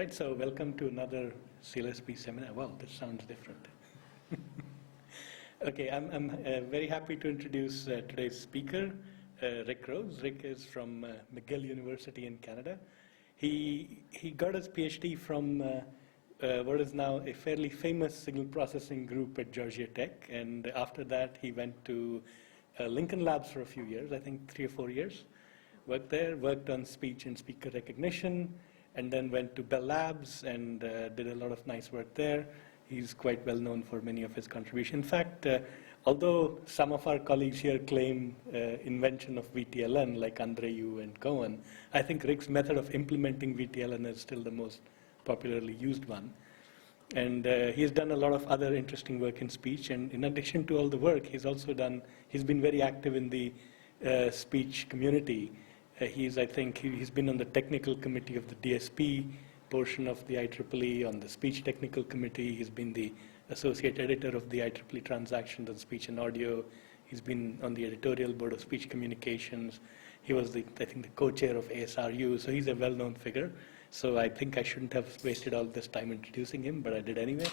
Right, so welcome to another CLSP seminar. Wow, this sounds different. Okay, I'm very happy to introduce today's speaker, Rick Rose. Rick is from McGill University in Canada. He got his PhD from what is now a fairly famous signal processing group at Georgia Tech, and after that he went to Lincoln Labs for a few years, I think 3 or 4 years. Worked there, worked on speech and speaker recognition, and then went to Bell Labs and did a lot of nice work there. He's quite well known for many of his contributions. In fact, although some of our colleagues here claim invention of VTLN, like Andreu and Cohen, I think Rick's method of implementing VTLN is still the most popularly used one. And he's done a lot of other interesting work in speech. And in addition to all the work, he's been very active in the speech community. I think he's been on the technical committee of the DSP portion of the IEEE, on the speech technical committee. He's been the associate editor of the IEEE Transactions on Speech and Audio. He's been on the editorial board of speech communications. He was I think, the co-chair of ASRU, so he's a well-known figure. So I think I shouldn't have wasted all this time introducing him, but I did anyway.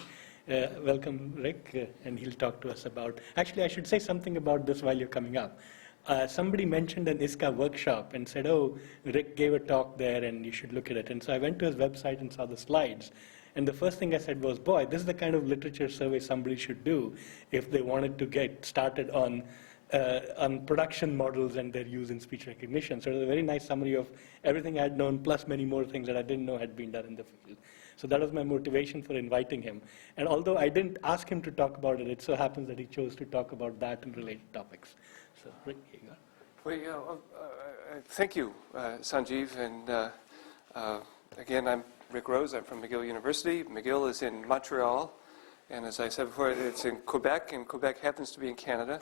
Welcome, Rick, and he'll talk to us about, actually I should say something about this while you're coming up. Somebody mentioned an ISCA workshop and said, oh, Rick gave a talk there and you should look at it. And so I went to his website and saw the slides. And the first thing I said was, boy, this is the kind of literature survey somebody should do if they wanted to get started on production models and their use in speech recognition. So it was a very nice summary of everything I had known, plus many more things that I didn't know had been done in the field. So that was my motivation for inviting him. And although I didn't ask him to talk about it, it so happens that he chose to talk about that and related topics. So, Rick, here you go. Well, thank you, Sanjeev. And again, I'm Rick Rose. I'm from McGill University. McGill is in Montreal. And as I said before, it's in Quebec, and Quebec happens to be in Canada.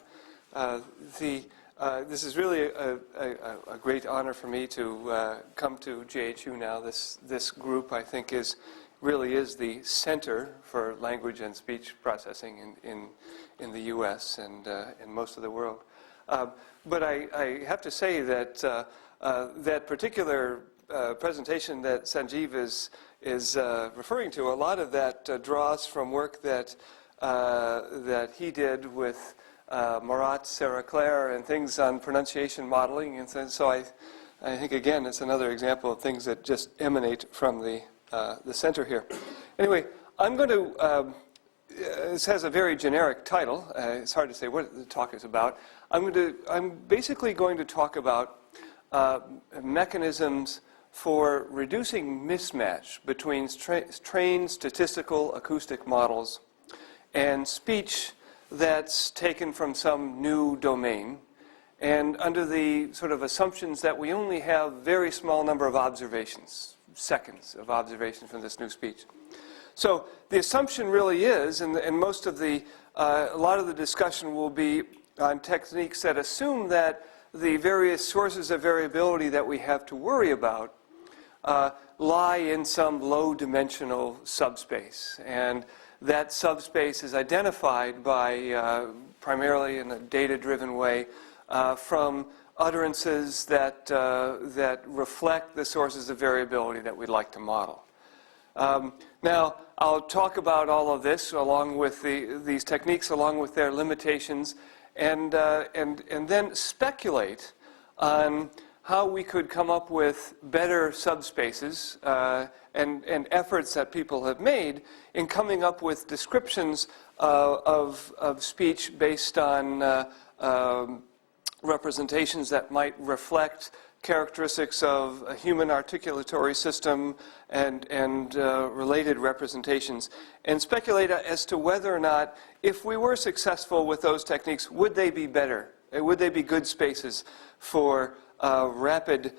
This is really a great honor for me to come to JHU now. This group, I think, really is the center for language and speech processing in the U.S. and in most of the world. But I have to say that that particular presentation that Sanjeev is referring to, a lot of that draws from work that he did with Marat, Sarah Claire, and things on pronunciation modeling. And so I think, again, it's another example of things that just emanate from the center here. Anyway, I'm going to, this has a very generic title. It's hard to say what the talk is about. I'm basically going to talk about mechanisms for reducing mismatch between trained statistical acoustic models and speech that's taken from some new domain, and under the sort of assumptions that we only have very small number of observations, seconds of observations from this new speech. So the assumption really is, and most of a lot of the discussion will be on techniques that assume that the various sources of variability that we have to worry about lie in some low-dimensional subspace. And that subspace is identified by, primarily in a data-driven way, from utterances that reflect the sources of variability that we'd like to model. Now, I'll talk about all of this along with these techniques, along with their limitations, and then speculate on how we could come up with better subspaces and efforts that people have made in coming up with descriptions of speech based on representations that might reflect characteristics of a human articulatory system and related representations, and speculate as to whether or not, if we were successful with those techniques, would they be better? Would they be good spaces for rapid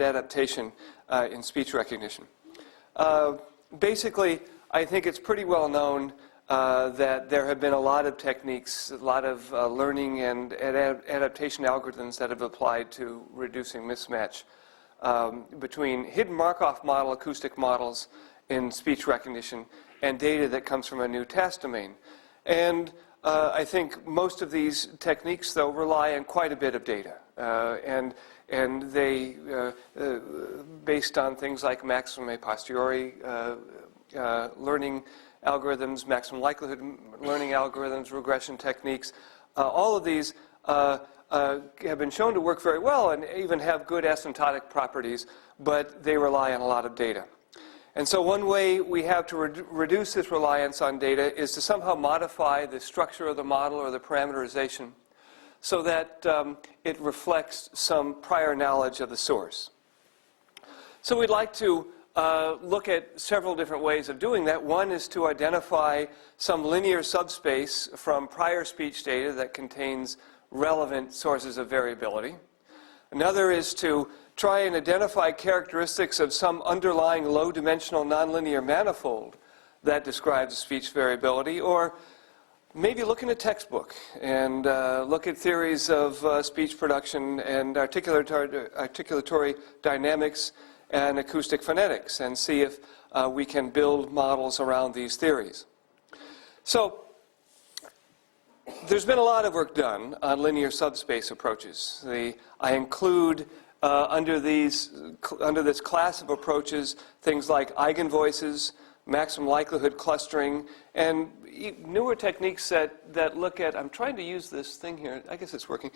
adaptation in speech recognition? Basically, I think it's pretty well known that there have been a lot of techniques, a lot of learning and adaptation algorithms that have applied to reducing mismatch between hidden Markov model acoustic models in speech recognition and data that comes from a new task domain. And I think most of these techniques, though, rely on quite a bit of data, and they, based on things like maximum a posteriori learning algorithms, maximum likelihood learning algorithms, regression techniques, all of these have been shown to work very well and even have good asymptotic properties, but they rely on a lot of data. And so one way we have to reduce this reliance on data is to somehow modify the structure of the model or the parameterization so that it reflects some prior knowledge of the source. So we'd like to look at several different ways of doing that. One is to identify some linear subspace from prior speech data that contains relevant sources of variability. Another is to try and identify characteristics of some underlying low-dimensional nonlinear manifold that describes speech variability, or maybe look in a textbook and look at theories of speech production and articulatory dynamics and acoustic phonetics and see if we can build models around these theories. So there's been a lot of work done on linear subspace approaches. I include under this class of approaches things like eigenvoices, maximum likelihood clustering, and newer techniques that look at, I'm trying to use this thing here, I guess it's working,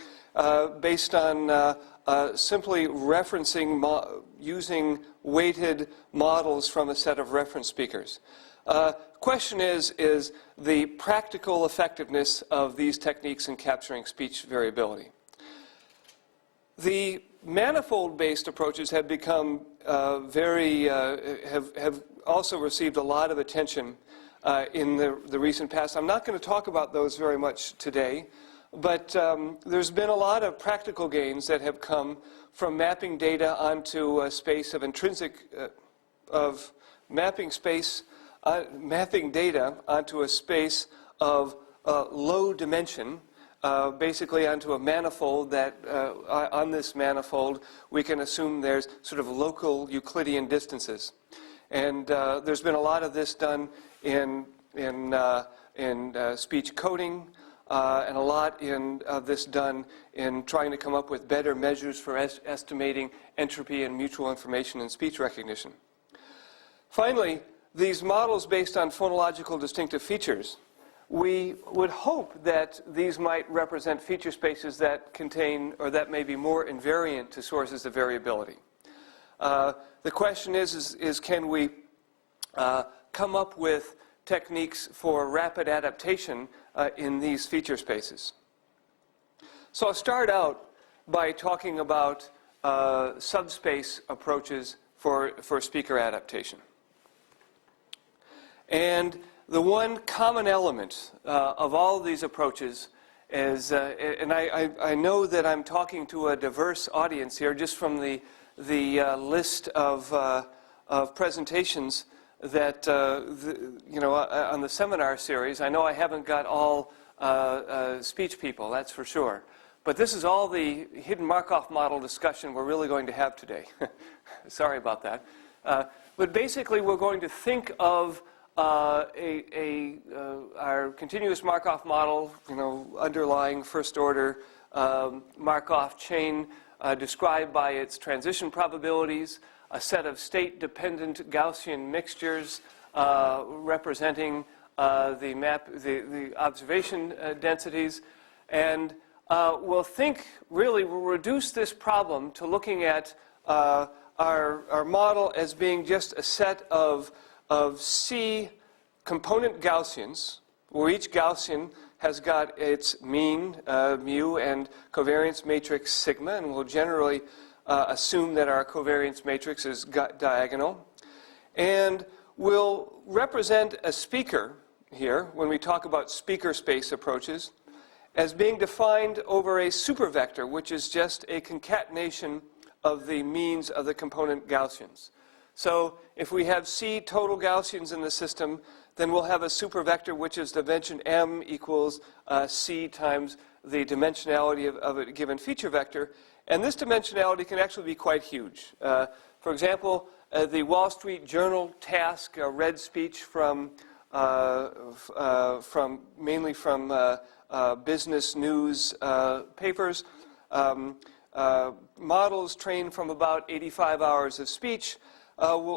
based on simply referencing, using weighted models from a set of reference speakers. Question is the practical effectiveness of these techniques in capturing speech variability. The manifold-based approaches have become have also received a lot of attention in the recent past. I'm not going to talk about those very much today, but there's been a lot of practical gains that have come from mapping data onto a space of intrinsic, mapping data onto a space of low dimension, basically onto a manifold that, on this manifold, we can assume there's sort of local Euclidean distances. And there's been a lot of this done in speech coding, and a lot of this done in trying to come up with better measures for estimating entropy and mutual information in speech recognition. Finally, these models based on phonological distinctive features, we would hope that these might represent feature spaces that contain or that may be more invariant to sources of variability. The question is can we come up with techniques for rapid adaptation in these feature spaces? So I'll start out by talking about subspace approaches for speaker adaptation. And the one common element of all of these approaches is, and I know that I'm talking to a diverse audience here just from the list of presentations that, on the seminar series. I know I haven't got all speech people, that's for sure. But this is all the hidden Markov model discussion we're really going to have today. Sorry about that. But basically, we're going to think of our continuous Markov model, underlying first-order Markov chain described by its transition probabilities, a set of state-dependent Gaussian mixtures representing the observation densities, and we'll reduce this problem to looking at our model as being just a set of C component Gaussians, where each Gaussian has got its mean, mu, and covariance matrix sigma, and we'll generally assume that our covariance matrix is diagonal. And we'll represent a speaker here, when we talk about speaker space approaches, as being defined over a supervector, which is just a concatenation of the means of the component Gaussians. So if we have C total Gaussians in the system, then we'll have a supervector which is dimension m equals C times the dimensionality of a given feature vector. And this dimensionality can actually be quite huge. For example, the Wall Street Journal task, read speech from mainly from business news papers. Models trained from about 85 hours of speech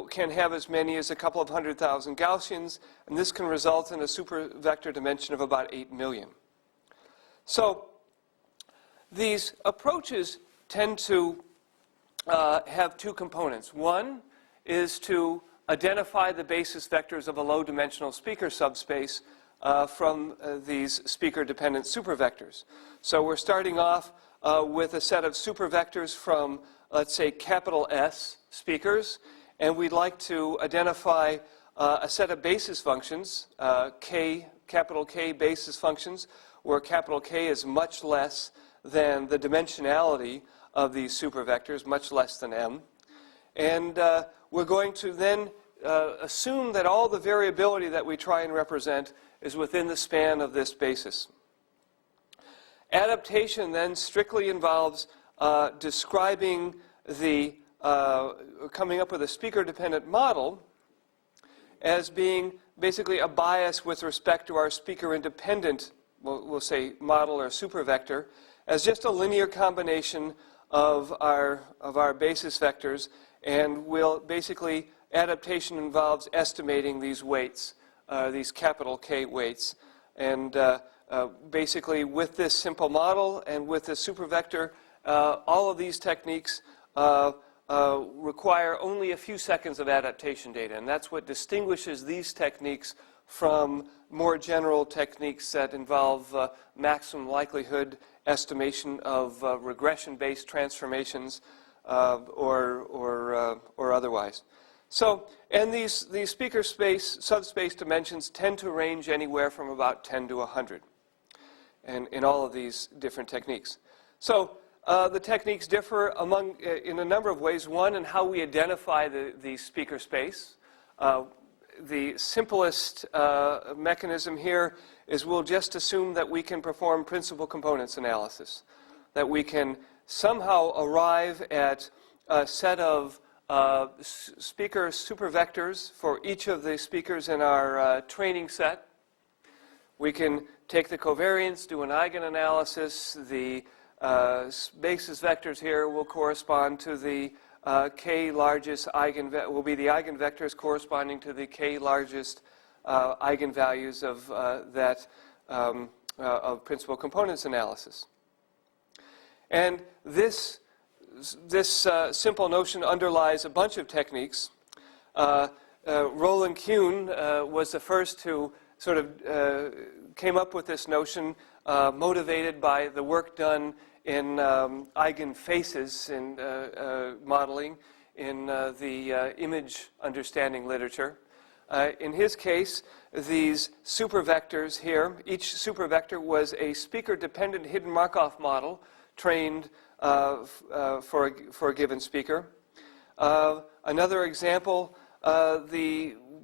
can have as many as a couple of 100,000 Gaussians, and this can result in a supervector dimension of about 8 million. So these approaches tend to have two components. One is to identify the basis vectors of a low-dimensional speaker subspace from these speaker-dependent supervectors. So we're starting off with a set of supervectors from, let's say, capital S speakers, and we'd like to identify a set of basis functions, capital K basis functions, where capital K is much less than the dimensionality of these supervectors, much less than M. And we're going to then assume that all the variability that we try and represent is within the span of this basis. Adaptation then strictly involves describing the, coming up with a speaker-dependent model as being basically a bias with respect to our speaker-independent, we'll say, model or supervector, as just a linear combination of our basis vectors, and we'll basically, adaptation involves estimating these weights, these capital K weights, and basically with this simple model and with this supervector, all of these techniques require only a few seconds of adaptation data, and that's what distinguishes these techniques from more general techniques that involve maximum likelihood estimation of regression-based transformations or otherwise. So, and these speaker space, subspace dimensions tend to range anywhere from about 10 to 100 in all of these different techniques. So the techniques differ in a number of ways. One, in how we identify the speaker space. The simplest mechanism here is we'll just assume that we can perform principal components analysis, that we can somehow arrive at a set of speaker supervectors for each of the speakers in our training set. We can take the covariance, do an eigenanalysis. The basis vectors here will correspond to the k largest will be the eigenvectors corresponding to the k largest eigenvalues of of principal components analysis. And this simple notion underlies a bunch of techniques. Roland Kuhn was the first who sort of came up with this notion, motivated by the work done in eigenfaces in modeling in the image understanding literature. In his case, these supervectors here, each supervector was a speaker-dependent hidden Markov model trained for a given speaker. Another example,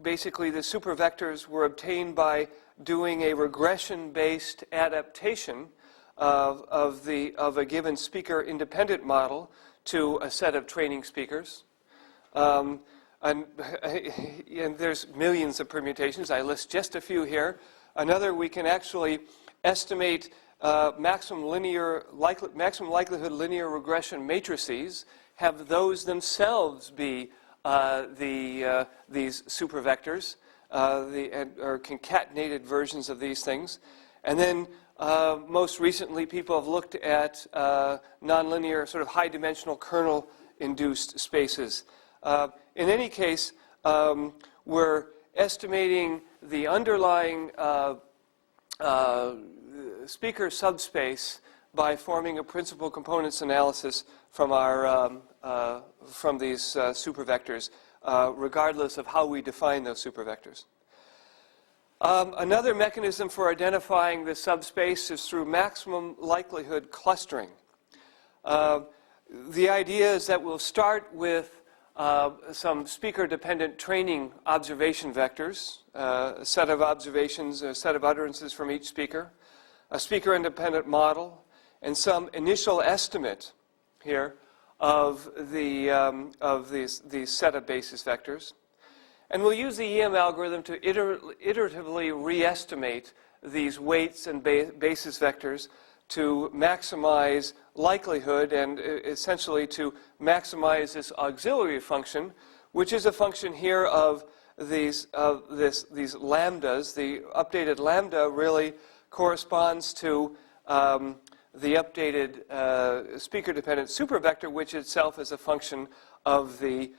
basically the supervectors were obtained by doing a regression-based adaptation of a given speaker-independent model to a set of training speakers. And there's millions of permutations. I list just a few here. Another, we can actually estimate maximum likelihood linear regression matrices, have those themselves be these supervectors, or concatenated versions of these things. And then most recently, people have looked at nonlinear, sort of high-dimensional kernel-induced spaces. In any case, we're estimating the underlying speaker subspace by forming a principal components analysis from from these supervectors, regardless of how we define those supervectors. Another mechanism for identifying the subspace is through maximum likelihood clustering. The idea is that we'll start with some speaker-dependent training observation vectors, a set of observations, a set of utterances from each speaker, a speaker-independent model, and some initial estimate here of these set of basis vectors. And we'll use the EM algorithm to iteratively re-estimate these weights and basis vectors to maximize likelihood and essentially to maximize this auxiliary function, which is a function here of these lambdas. The updated lambda really corresponds to the updated speaker-dependent supervector, which itself is a function of the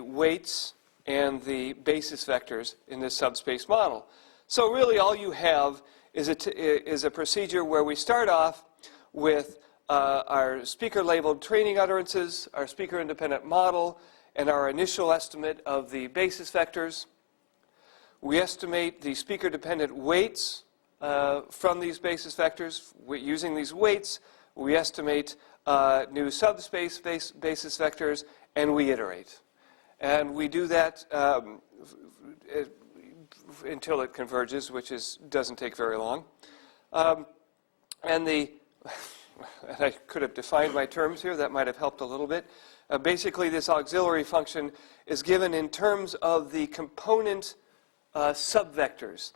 weights and the basis vectors in this subspace model. So really all you have is a procedure where we start off with our speaker-labeled training utterances, our speaker-independent model, and our initial estimate of the basis vectors. We estimate the speaker-dependent weights from these basis vectors. Using these weights, we estimate new subspace basis vectors, and we iterate. And we do that until it converges, which doesn't take very long. And I could have defined my terms here. That might have helped a little bit. Basically, this auxiliary function is given in terms of the component subvectors.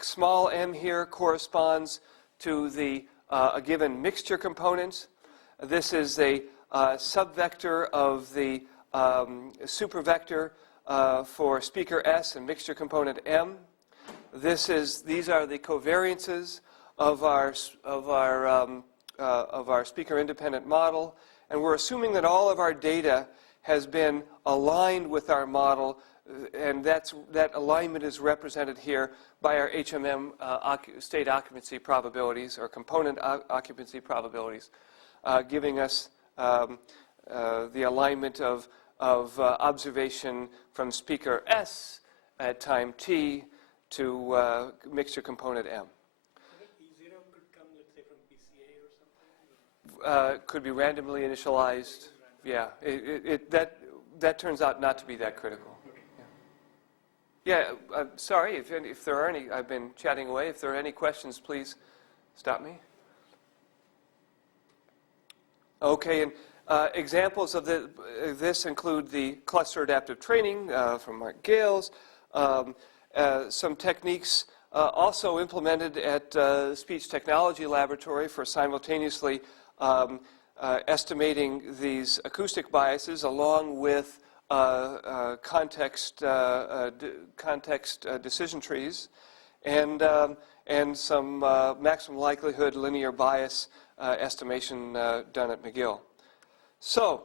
Small m here corresponds to a given mixture component. This is a subvector of the supervector for speaker S and mixture component M. These are the covariances of our speaker-independent model, and we're assuming that all of our data has been aligned with our model, and that alignment is represented here by our HMM state occupancy probabilities or component occupancy probabilities, giving us the alignment of observation from speaker S at time t to mixture component M. E0 could come, let's say, from PCA or something? Could be randomly initialized. Yeah, that turns out not to be that critical. Yeah, sorry, if there are any, I've been chatting away. If there are any questions, please stop me. Okay, and examples of this include the cluster adaptive training from McGill's, some techniques also implemented at Speech Technology Laboratory for simultaneously estimating these acoustic biases along with context decision trees, and some maximum likelihood linear bias estimation done at McGill. So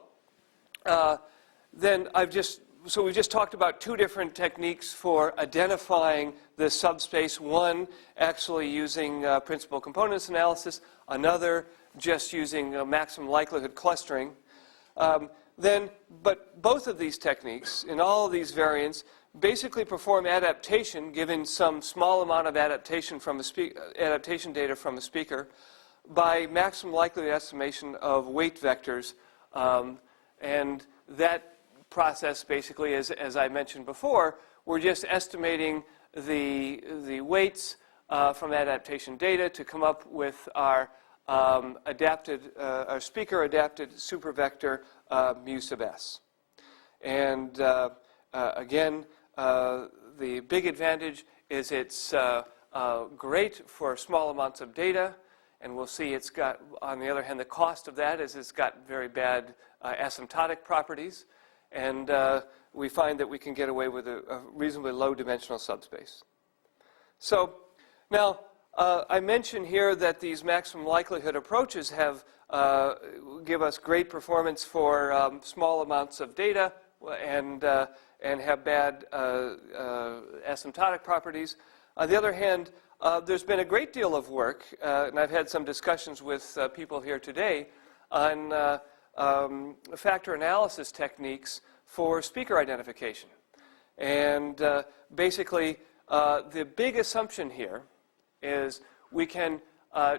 we've just talked about two different techniques for identifying this subspace. One actually using principal components analysis, another just using maximum likelihood clustering. But both of these techniques, in all of these variants, basically perform adaptation, given some small amount of adaptation data from the speaker, by maximum likelihood estimation of weight vectors, and that process basically, as I mentioned before, we're just estimating the weights from adaptation data to come up with our our speaker adapted supervector mu sub s. And again, the big advantage is it's great for small amounts of data, and we'll see it's got, on the other hand, the cost of that is it's got very bad asymptotic properties, and we find that we can get away with a reasonably low dimensional subspace. So now, I mentioned here that these maximum likelihood approaches have give us great performance for small amounts of data and have bad asymptotic properties. On the other hand, there's been a great deal of work, and I've had some discussions with people here today on factor analysis techniques for speaker identification. And basically, the big assumption here is we can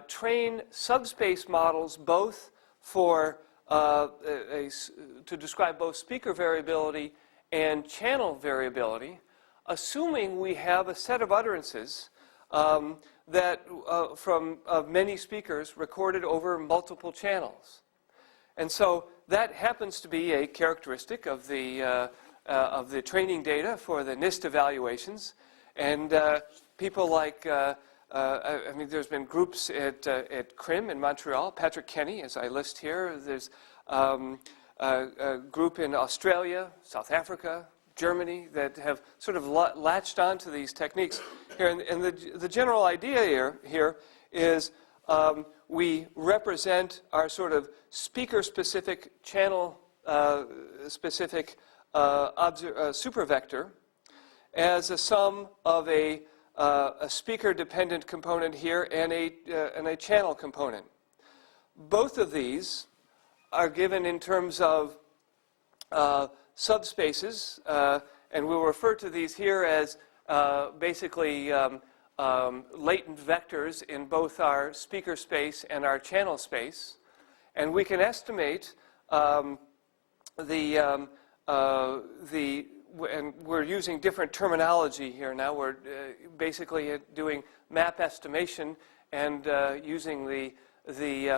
train subspace models both for to describe both speaker variability and channel variability, assuming we have a set of utterances that of many speakers recorded over multiple channels. And so that happens to be a characteristic of the of the training data for the NIST evaluations. And people like, I mean, there's been groups at CRIM in Montreal, Patrick Kenny, as I list here. There's a group in Australia, South Africa, Germany, that have sort of latched onto these techniques here. And the general idea here is we represent our sort of speaker-specific, channel-specific supervector as a sum of a speaker-dependent component here and a channel component. Both of these are given in terms of subspaces, and we'll refer to these here as basically latent vectors in both our speaker space and our channel space. And we can estimate and we're using different terminology here now. We're basically doing map estimation and using the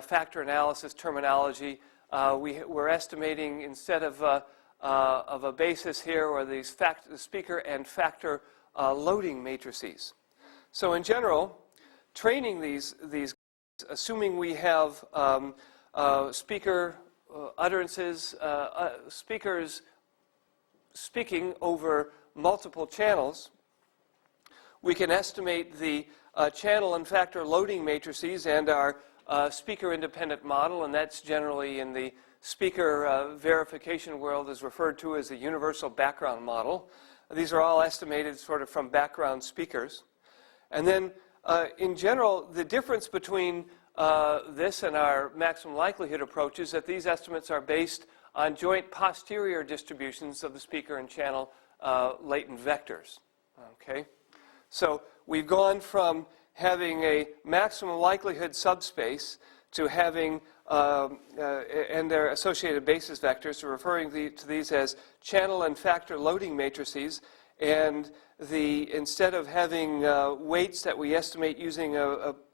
factor analysis terminology. We're estimating instead of a basis here, or these speaker and factor loading matrices. So in general, training these assuming we have speaker utterances, speakers speaking over multiple channels, we can estimate the channel and factor loading matrices and our speaker-independent model, and that's generally in the speaker verification world is referred to as the universal background model. These are all estimated sort of from background speakers. And then in general, the difference between this and our maximum likelihood approach is that these estimates are based on joint posterior distributions of the speaker and channel latent vectors. Okay? So we've gone from having a maximum likelihood subspace to having, and their associated basis vectors, so referring to these as channel and factor loading matrices. And instead of having weights that we estimate using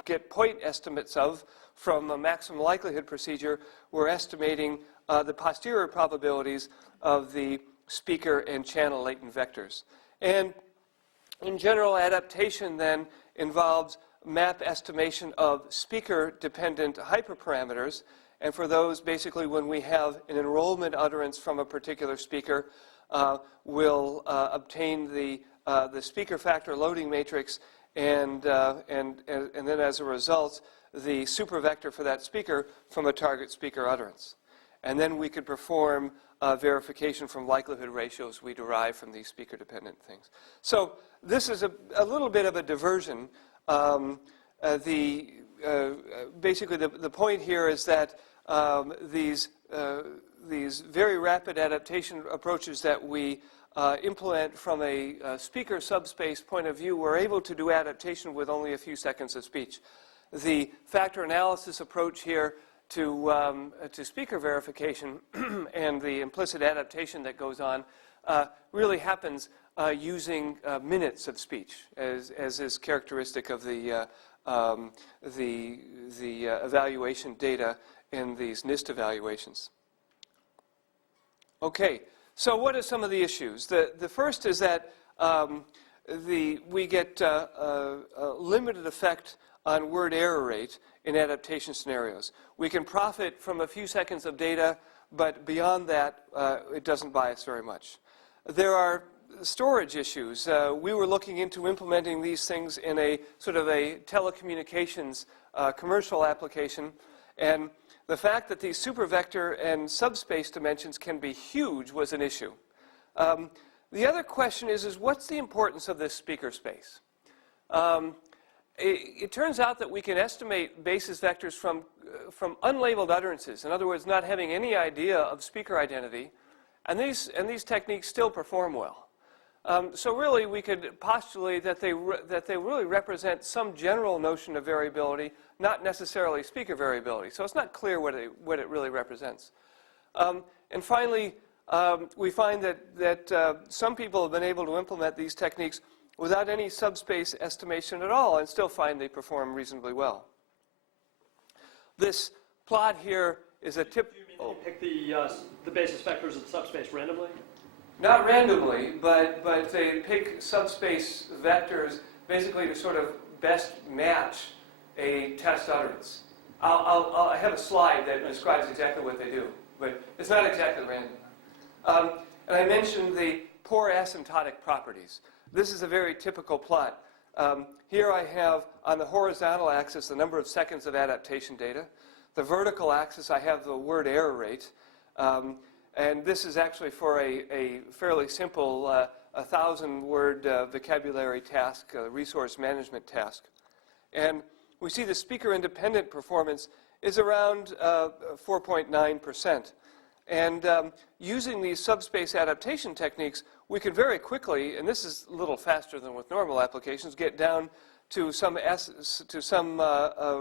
get point estimates of from a maximum likelihood procedure, we're estimating the posterior probabilities of the speaker and channel latent vectors. And in general, adaptation then involves map estimation of speaker-dependent hyperparameters. And for those, basically, when we have an enrollment utterance from a particular speaker, we'll obtain the speaker factor loading matrix, and then as a result, the supervector for that speaker from a target speaker utterance. And then we could perform verification from likelihood ratios we derive from these speaker-dependent things. So this is a little bit of a diversion. Basically, the point here is that these very rapid adaptation approaches that we implement from a speaker subspace point of view, we're able to do adaptation with only a few seconds of speech. The factor analysis approach here to speaker verification and the implicit adaptation that goes on really happens using minutes of speech, as is characteristic of the evaluation data in these NIST evaluations. Okay, so what are some of the issues? The first is that we get a limited effect on word error rate in adaptation scenarios. We can profit from a few seconds of data, but beyond that, it doesn't buy us very much. There are storage issues. We were looking into implementing these things in a sort of a telecommunications commercial application, and the fact that these supervector and subspace dimensions can be huge was an issue. The other question is what's the importance of this speaker space? It turns out that we can estimate basis vectors from unlabeled utterances, in other words, not having any idea of speaker identity, and these techniques still perform well. So really, we could postulate that they really represent some general notion of variability, not necessarily speaker variability. So it's not clear what it really represents. And finally, we find that some people have been able to implement these techniques without any subspace estimation at all and still find they perform reasonably well. This plot here is a tip. Do you mean pick the basis vectors of the subspace randomly? not randomly, but they pick subspace vectors basically to sort of best match a test utterance. I have a slide that describes exactly what they do, but it's not exactly random. And I mentioned the poor asymptotic properties. This is a very typical plot. Here I have on the horizontal axis the number of seconds of adaptation data. The vertical axis I have the word error rate. And this is actually for a fairly simple 1,000-word vocabulary task, resource management task. And we see the speaker-independent performance is around 4.9%. And using these subspace adaptation techniques, we can very quickly, and this is a little faster than with normal applications, get down to some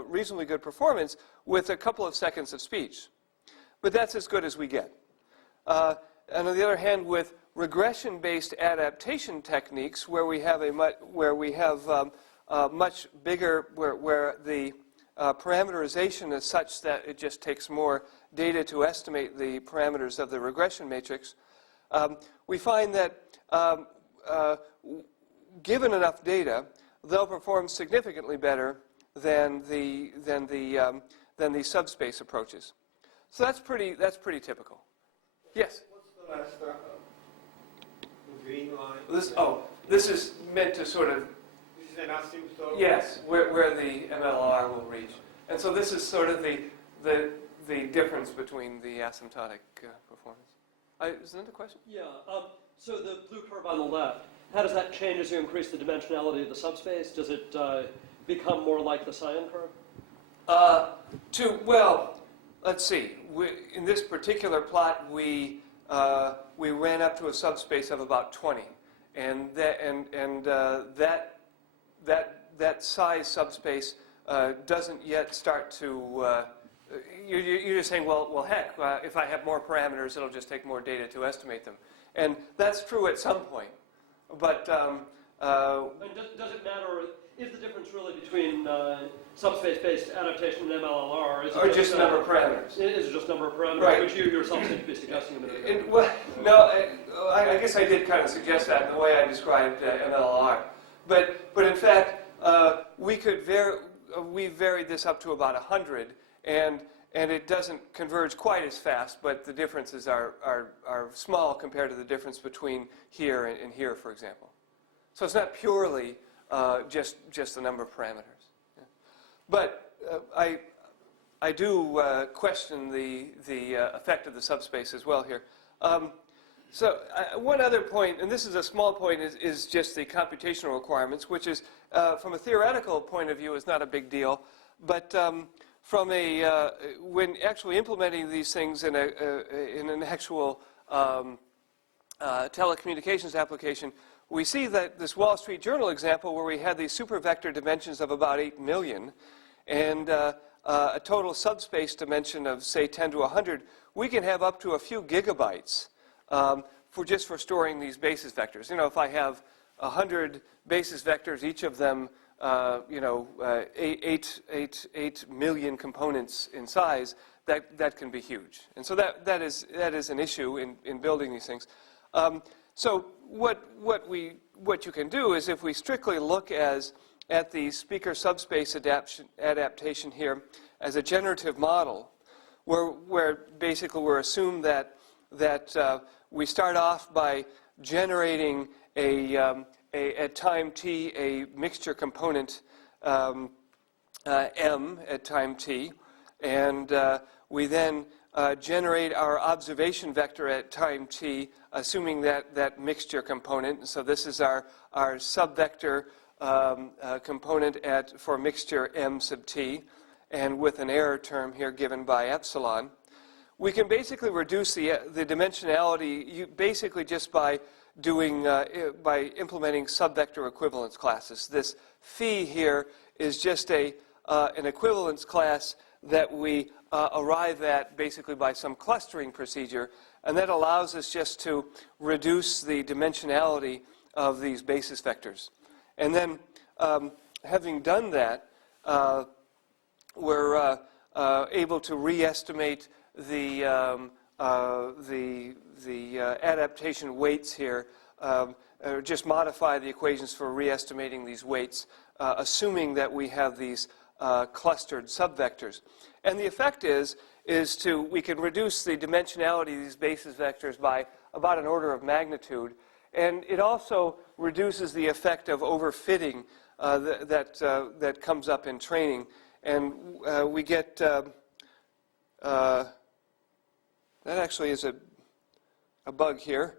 reasonably good performance with a couple of seconds of speech. But that's as good as we get. And on the other hand, with regression-based adaptation techniques, where we have much bigger, where the parameterization is such that it just takes more data to estimate the parameters of the regression matrix, we find that given enough data, they'll perform significantly better than the subspace approaches. So that's pretty typical. Yes. What's the last the green line? This is meant to sort of. This is an asymptote. Yes, where the MLR will reach, and so this is sort of the difference between the asymptotic performance. Is that the question? Yeah. So the blue curve on the left, how does that change as you increase the dimensionality of the subspace? Does it become more like the cyan curve? Well, let's see. In this particular plot, we ran up to a subspace of about 20, and that size subspace doesn't yet start to. You're just saying, well, heck, if I have more parameters, it'll just take more data to estimate them, and that's true at some point. But and does it matter? Is the difference really between subspace-based adaptation and MLLR? Is it or just number of parameters? Is it just number of parameters, right. Which you yourself seem to be suggesting a minute ago? Well, no, I guess I did kind of suggest that in the way I described MLLR. But in fact, we varied this up to about 100, and it doesn't converge quite as fast, but the differences are small compared to the difference between here and here, for example. So it's not purely just the number of parameters. Yeah. But I do question the effect of the subspace as well here. One other point, and this is a small point, is just the computational requirements, which is, from a theoretical point of view, is not a big deal. But from when actually implementing these things in an actual telecommunications application, we see that this Wall Street Journal example where we had these supervector dimensions of about 8 million and a total subspace dimension of, say, 10 to 100, we can have up to a few gigabytes for storing these basis vectors. You know, if I have 100 basis vectors, each of them, 8 million components in size, that can be huge. And so that is an issue in building these things. So what you can do is, if we strictly look at the speaker subspace adaptation here as a generative model, where basically we're assumed that we start off by generating at time t a mixture component m at time t, and we then generate our observation vector at time t, assuming that mixture component. So this is our subvector component for mixture m sub t, and with an error term here given by epsilon. We can basically reduce the dimensionality basically just by by implementing subvector equivalence classes. This phi here is just an equivalence class that we arrive at basically by some clustering procedure, and that allows us just to reduce the dimensionality of these basis vectors. And then, having done that, we're able to re-estimate the adaptation weights here, or just modify the equations for re-estimating these weights, assuming that we have these clustered subvectors. And the effect is we can reduce the dimensionality of these basis vectors by about an order of magnitude. And it also reduces the effect of overfitting that comes up in training. And we get, that actually is a bug here.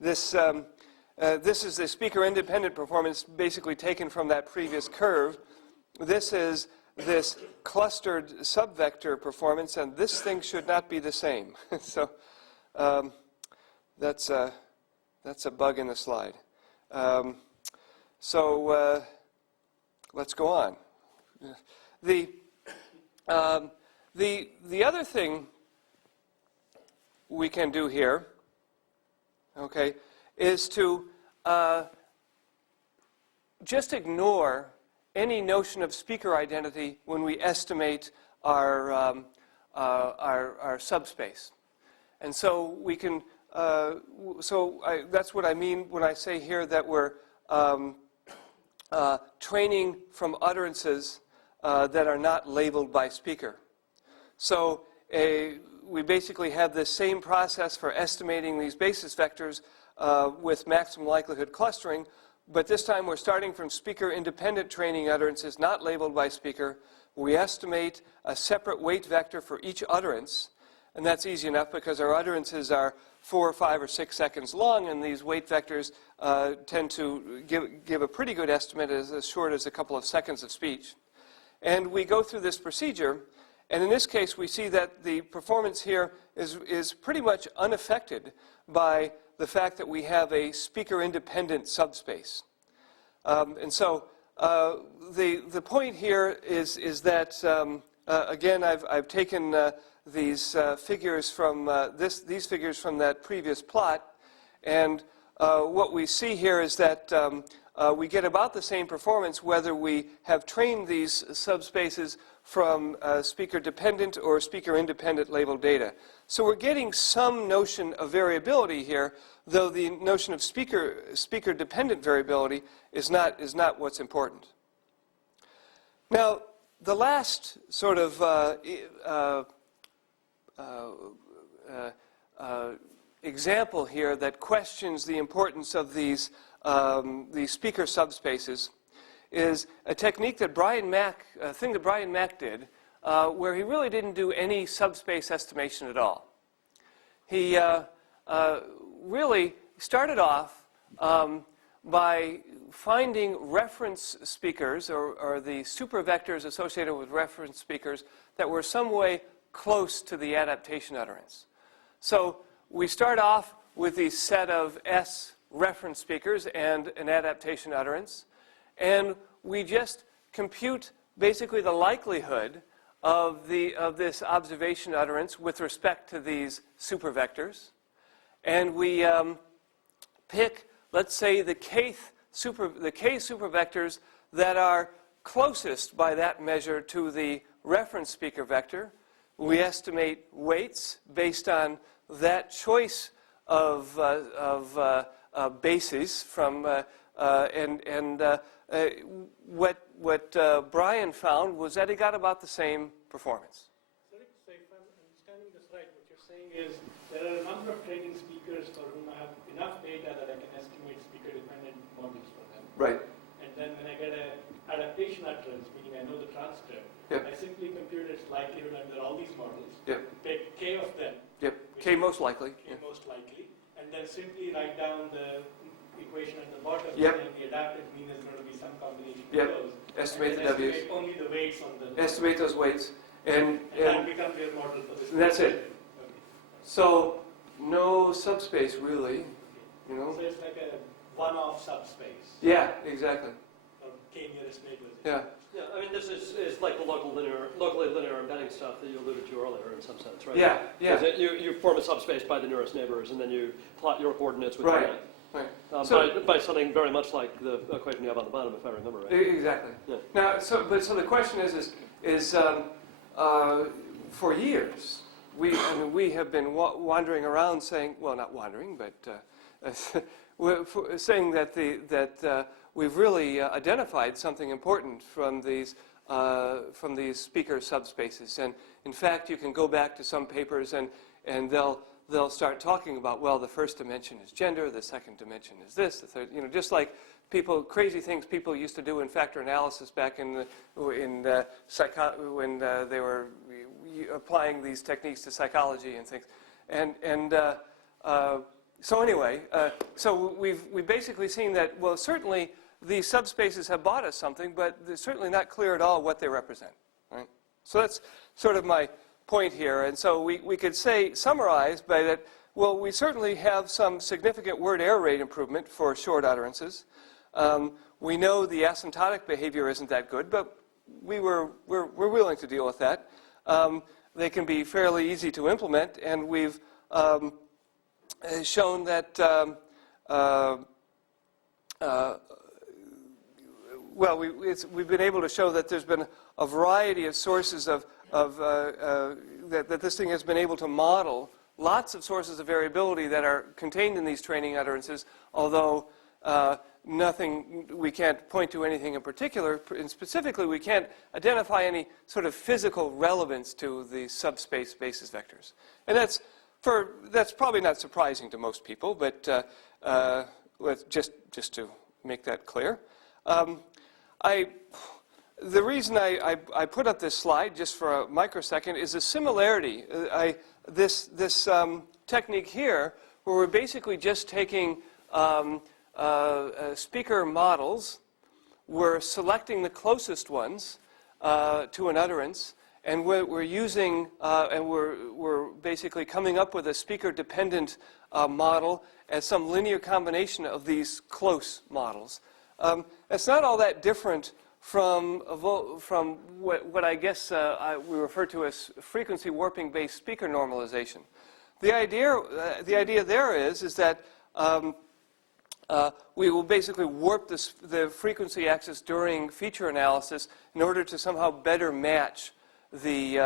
This is the speaker-independent performance basically taken from that previous curve. This is this clustered subvector performance, and this thing should not be the same. So that's a bug in the slide. Let's go on. The other thing we can do here, okay, is to just ignore any notion of speaker identity when we estimate our subspace. And so we can, that's what I mean when I say here that we're training from utterances that are not labeled by speaker. So we basically have the same process for estimating these basis vectors with maximum likelihood clustering, but this time we're starting from speaker-independent training utterances not labeled by speaker. We estimate a separate weight vector for each utterance, and that's easy enough because our utterances are 4, 5, or 6 seconds long, and these weight vectors tend to give a pretty good estimate as short as a couple of seconds of speech. And we go through this procedure, and in this case we see that the performance here is pretty much unaffected by the fact that we have a speaker-independent subspace. And so the point here is that, again, I've taken these figures from these figures from that previous plot, and what we see here is that we get about the same performance whether we have trained these subspaces from speaker-dependent or speaker-independent labeled data. So we're getting some notion of variability here, though the notion of speaker-dependent variability is not what's important. Now, the last sort of example here that questions the importance of these speaker subspaces is a technique that a thing that Brian Mack did, where he really didn't do any subspace estimation at all. He really started off by finding reference speakers, or the supervectors associated with reference speakers, that were some way close to the adaptation utterance. So we start off with the set of S reference speakers and an adaptation utterance, and we just compute basically the likelihood of this observation utterance with respect to these supervectors, and we pick, let's say, the k supervectors that are closest by that measure to the reference speaker vector. We estimate weights based on that choice of bases from, what Brian found was that he got about the same performance. So if I'm understanding this right, what you're saying is there are a number of training speakers for whom I have enough data that I can estimate speaker-dependent models for them. Right. And then when I get an adaptation utterance, meaning I know the transcript, Yep. I simply compute its likelihood under all these models, Yep. take k of them, Yep. K most likely. k most likely, and then simply write down the equation at the bottom, Yep. and the adapted mean is going to be some combination Yep. of those. Estimate and the then W's. estimate only the weights on the... Estimate those weights. And that becomes your model for this. And that's it. Okay. So no subspace really, you know. So it's like a one-off subspace. Yeah, exactly. Or k nearest neighbors. Yeah. Yeah, I mean, this is like the locally linear embedding stuff that you alluded to earlier in some sense, right? Yeah, yeah. Because you form a subspace by the nearest neighbors, and then you plot your coordinates with Right. that. Right. By something very much like the equation you have on the bottom, if I remember right. Exactly. Yeah. Now, so the question is for years, we have been wandering around saying, well, not wandering, but saying that we've really identified something important from these speaker subspaces. And in fact, you can go back to some papers and they'll start talking about, well, the first dimension is gender, the second dimension is this, the third, just like crazy things people used to do in factor analysis back when they were applying these techniques to psychology and things. So anyway, so we've basically seen that, well, certainly these subspaces have bought us something, but it's certainly not clear at all what they represent, right? So that's sort of my point here. And so we could summarize by that, well, we certainly have some significant word error rate improvement for short utterances. We know the asymptotic behavior isn't that good, but we're willing to deal with that. They can be fairly easy to implement, and we've shown that we've been able to show that there's been a variety of sources that this thing has been able to model lots of sources of variability that are contained in these training utterances, although we can't point to anything in particular, and specifically we can't identify any sort of physical relevance to the subspace basis vectors. And that's probably not surprising to most people, but just to make that clear. The reason I put up this slide just for a microsecond is a similarity. This technique here, where we're basically just taking speaker models, we're selecting the closest ones to an utterance, and we're using and we're basically coming up with a speaker-dependent model as some linear combination of these close models. It's not all that different from what I guess we refer to as frequency warping-based speaker normalization. The idea there is that we will basically warp the frequency axis during feature analysis in order to somehow better match the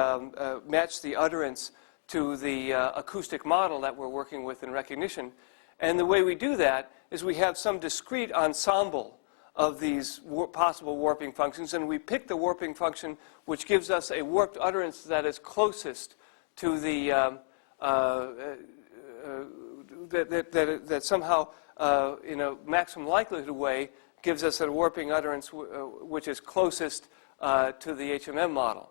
utterance to the acoustic model that we're working with in recognition. And the way we do that is we have some discrete ensemble of these possible warping functions, and we pick the warping function which gives us a warped utterance that is closest to the that somehow in a maximum likelihood way gives us a warping utterance which is closest to the HMM model.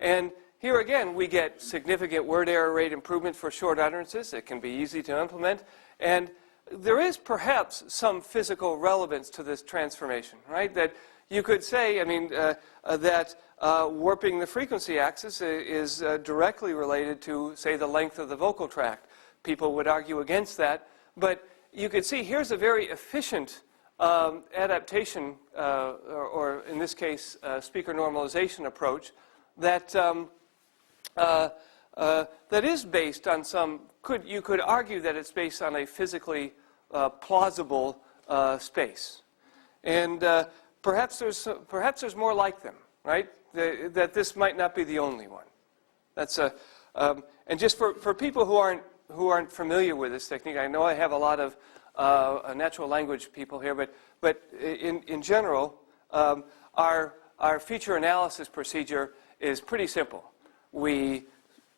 And here again we get significant word error rate improvement for short utterances. It can be easy to implement, and there is perhaps some physical relevance to this transformation, right? That you could say, that warping the frequency axis is directly related to, say, the length of the vocal tract. People would argue against that, but you could see here's a very efficient adaptation, or in this case, speaker normalization approach that that is based on some. You could argue that it's based on a physically plausible space, and perhaps there's more like them, right? That this might not be the only one. That's and just for people who aren't familiar with this technique, I know I have a lot of natural language people here, but in general, our feature analysis procedure is pretty simple. We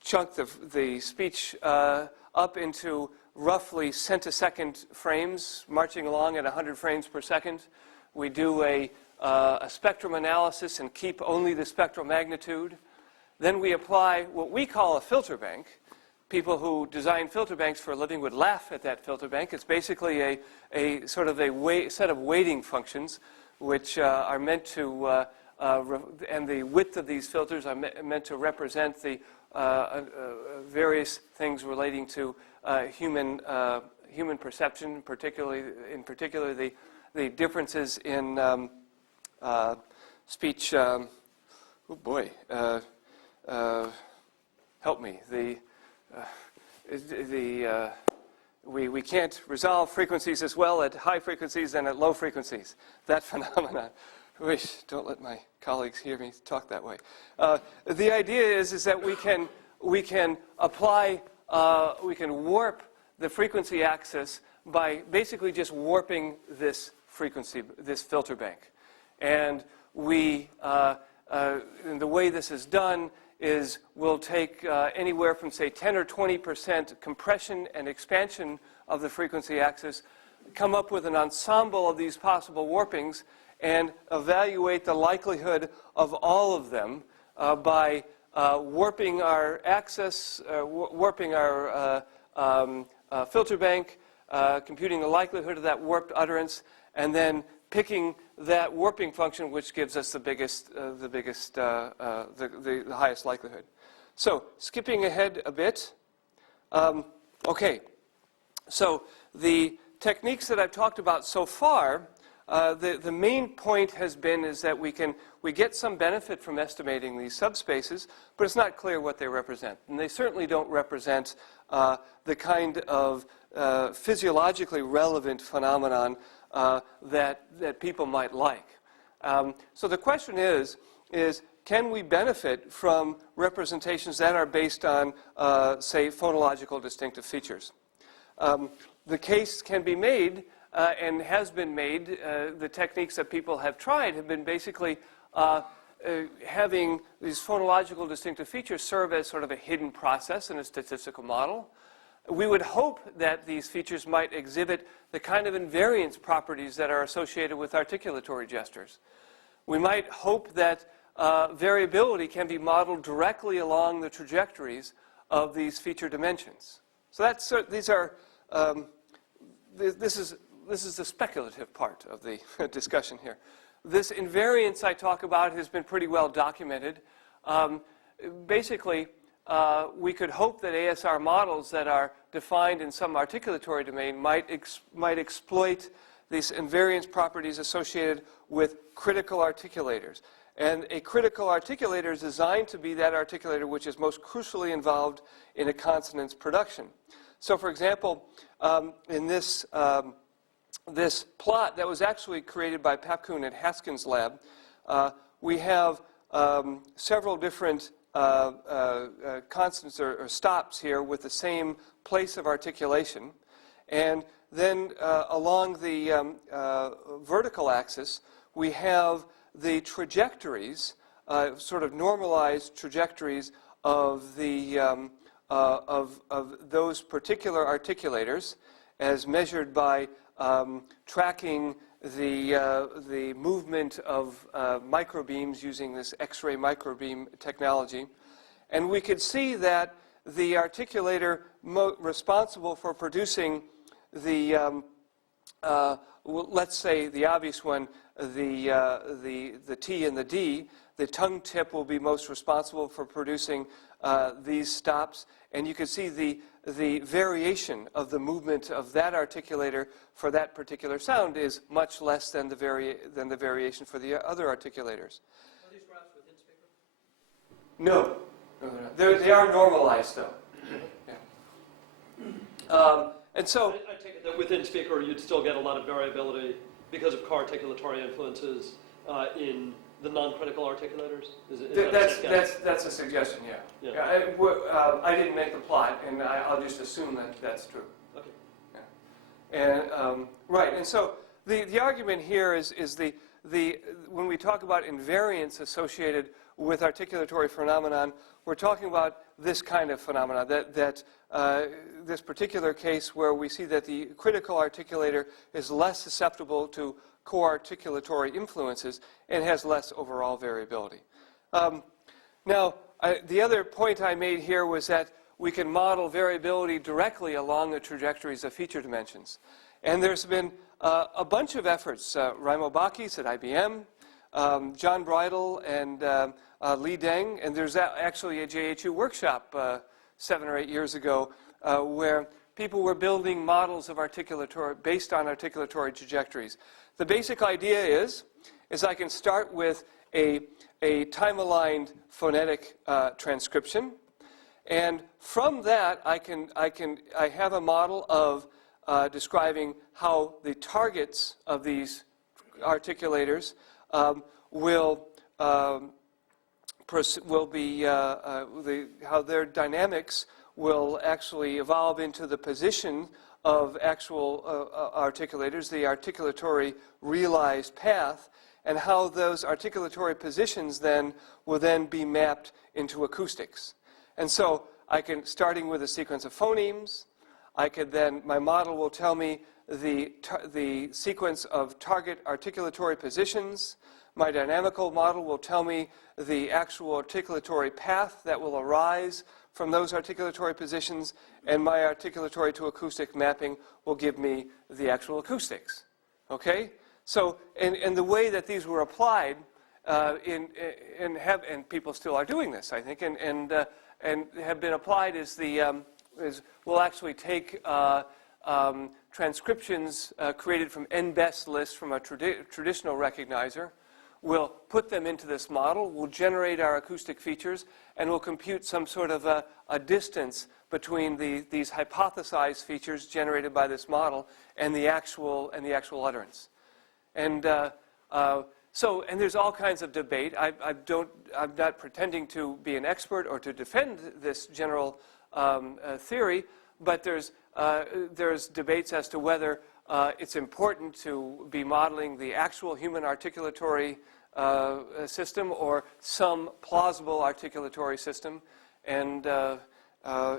chunk the speech up into roughly centisecond frames, marching along at 100 frames per second. We do a spectrum analysis and keep only the spectral magnitude. Then we apply what we call a filter bank. People who design filter banks for a living would laugh at that filter bank. It's basically a sort of set of weighting functions which are meant to, and the width of these filters are meant to represent the various things relating to human perception, in particular the differences in speech. Oh boy, help me. We can't resolve frequencies as well at high frequencies than at low frequencies. That phenomenon. Don't let my colleagues hear me talk that way. The idea is that we can we can apply, we can warp the frequency axis by basically just warping this frequency, this filter bank. And we, and the way this is done is we'll take anywhere from, say, 10 or 20% compression and expansion of the frequency axis, come up with an ensemble of these possible warpings, and evaluate the likelihood of all of them by warping our axis, warping our filter bank, computing the likelihood of that warped utterance, and then picking that warping function, which gives us the highest likelihood. So, skipping ahead a bit. Okay, so the techniques that I've talked about so far, the main point has been is that we get some benefit from estimating these subspaces, but it's not clear what they represent. And they certainly don't represent the kind of physiologically relevant phenomenon that people might like. So the question is can we benefit from representations that are based on, say, phonological distinctive features? The case can be made and has been made. The techniques that people have tried have been basically having these phonological distinctive features serve as sort of a hidden process in a statistical model. We would hope that these features might exhibit the kind of invariance properties that are associated with articulatory gestures. We might hope that variability can be modeled directly along the trajectories of these feature dimensions. So that's these are this is the speculative part of the discussion here. This invariance I talk about has been pretty well documented. Basically, we could hope that ASR models that are defined in some articulatory domain might exploit these invariance properties associated with critical articulators. And a critical articulator is designed to be that articulator which is most crucially involved in a consonance production. So, for example, in this this plot that was actually created by Papkun at Haskins' lab, we have several different constants or stops here with the same place of articulation. And then along the vertical axis, we have the trajectories, sort of normalized trajectories of the of those particular articulators, as measured by tracking the movement of microbeams using this X-ray microbeam technology. And we could see that the articulator responsible for producing the, let's say the obvious one, the T and the D, the tongue tip will be most responsible for producing these stops. And you can see the variation of the movement of that articulator for that particular sound is much less than the variation for the other articulators. Are these graphs within speaker? No, they're not. They are normalized, though. Yeah. And so I take it that within speaker you'd still get a lot of variability because of co-articulatory influences in the non-critical articulators? That's a suggestion, yeah. I didn't make the plot, and I'll just assume that that's true. Okay. Yeah. And right, and so the argument here is when we talk about invariance associated with articulatory phenomenon, we're talking about this kind of phenomenon, that this particular case where we see that the critical articulator is less susceptible to co-articulatory influences and has less overall variability. Now, the other point I made here was that we can model variability directly along the trajectories of feature dimensions. And there's been a bunch of efforts, Raimo Bakis at IBM, John Bridle and Li Deng, and there's actually a JHU workshop 7 or 8 years ago where people were building models of based on articulatory trajectories. The basic idea is I can start with a time-aligned phonetic transcription, and from that I have a model of describing how the targets of these articulators will how their dynamics will actually evolve into the position of actual articulators, the articulatory realized path, and how those articulatory positions then will then be mapped into acoustics. And so I can, starting with a sequence of phonemes, I could then, my model will tell me the sequence of target articulatory positions. My dynamical model will tell me the actual articulatory path that will arise from those articulatory positions, and my articulatory to acoustic mapping will give me the actual acoustics. Okay? So, and the way that these were applied, and people still are doing this, I think, and have been applied is we'll actually take transcriptions created from NBEST lists from a traditional recognizer. We'll put them into this model, we'll generate our acoustic features, and we'll compute some sort of a distance between these hypothesized features generated by this model and the actual utterance. And there's all kinds of debate. I'm not pretending to be an expert or to defend this general theory, but there's debates as to whether it's important to be modeling the actual human articulatory system or some plausible articulatory system. And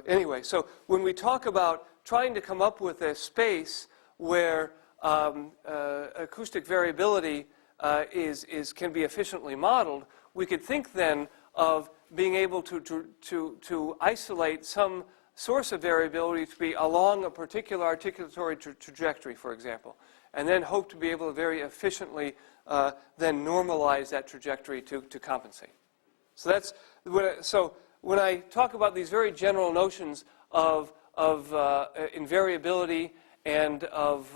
anyway, so when we talk about trying to come up with a space where acoustic variability can be efficiently modeled, we could think then of being able to isolate some source of variability to be along a particular articulatory trajectory, for example, and then hope to be able to very efficiently then normalize that trajectory to compensate. So that's so when I talk about these very general notions of invariability and of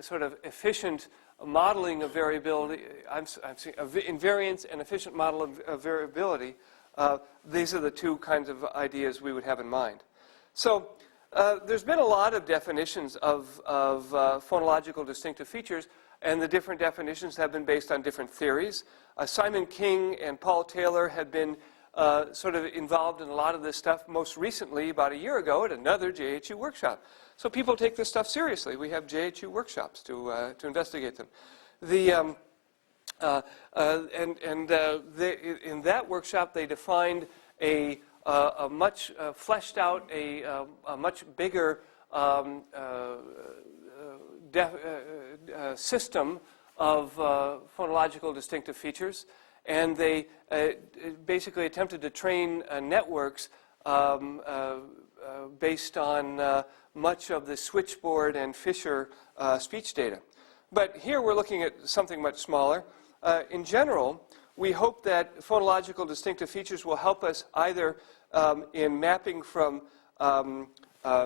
sort of efficient modeling of variability, I'm saying invariance and efficient model of variability, these are the two kinds of ideas we would have in mind. So there's been a lot of definitions of phonological distinctive features, and the different definitions have been based on different theories. Simon King and Paul Taylor had been sort of involved in a lot of this stuff most recently, about a year ago, at another JHU workshop. So people take this stuff seriously. We have JHU workshops to investigate them. In that workshop, they defined a much fleshed out, a much bigger system of phonological distinctive features, and they basically attempted to train networks based on much of the switchboard and Fisher speech data. But here we're looking at something much smaller. In general, we hope that phonological distinctive features will help us either in mapping from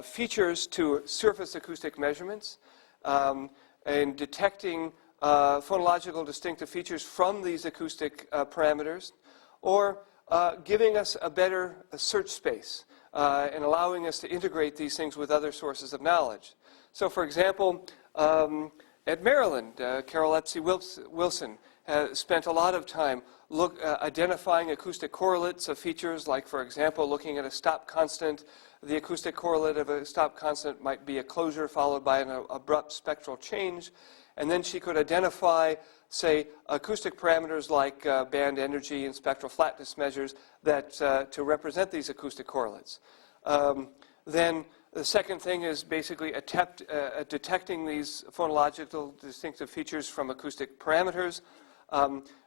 features to surface acoustic measurements, and detecting phonological distinctive features from these acoustic parameters, or giving us a better search space and allowing us to integrate these things with other sources of knowledge. So, for example, at Maryland, Carol Epsey-Wilson has spent a lot of time identifying acoustic correlates of features, like, for example, looking at a stop constant. The acoustic correlate of a stop constant might be a closure followed by an abrupt spectral change. And then she could identify, say, acoustic parameters like band energy and spectral flatness measures that to represent these acoustic correlates. Then the second thing is basically detecting these phonological distinctive features from acoustic parameters.